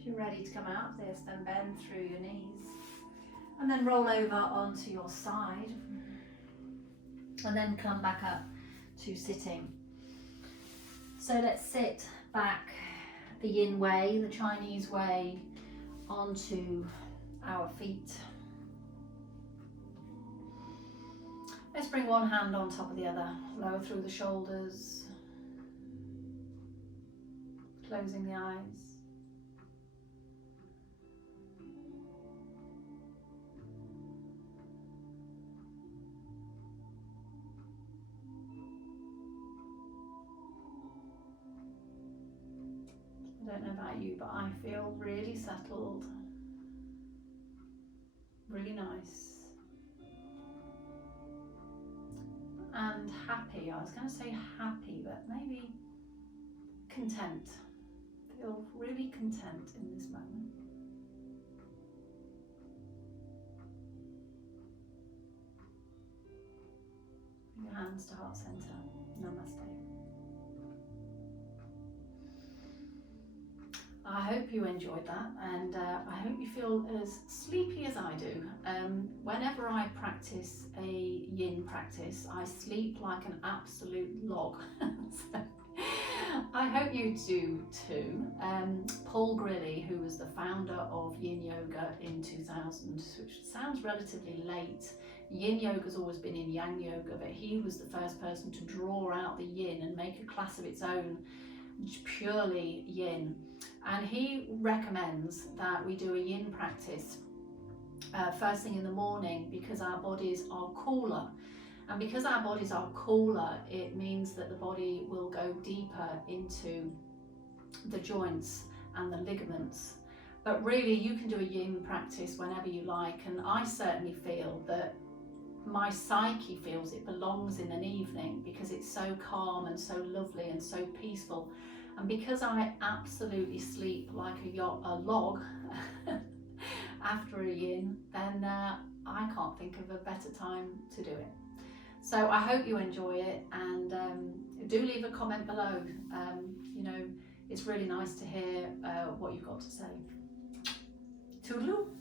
If you're ready to come out of this, then bend through your knees and then roll over onto your side and then come back up to sitting. So let's sit back the Yin way, the Chinese way, onto our feet. Let's bring one hand on top of the other, lower through the shoulders, closing the eyes. I don't know about you, but I feel really settled, really nice, and happy. I was going to say happy, but maybe content. Feel really content in this moment. Bring your hands to heart center. Namaste. I hope you enjoyed that, and I hope you feel as sleepy as I do. Whenever I practice a Yin practice, I sleep like an absolute log. So, I hope you do too. Paul Grilly, who was the founder of Yin Yoga in 2000, which sounds relatively late. Yin Yoga's always been in Yang Yoga, but he was the first person to draw out the Yin and make a class of its own, purely Yin. And he recommends that we do a Yin practice first thing in the morning because our bodies are cooler. And because our bodies are cooler, it means that the body will go deeper into the joints and the ligaments. But really, you can do a Yin practice whenever you like. And I certainly feel that my psyche feels it belongs in an evening because it's so calm and so lovely and so peaceful. And because I absolutely sleep like a log after a Yin, then I can't think of a better time to do it. So I hope you enjoy it, and do leave a comment below. You know, it's really nice to hear what you've got to say. Toodaloo.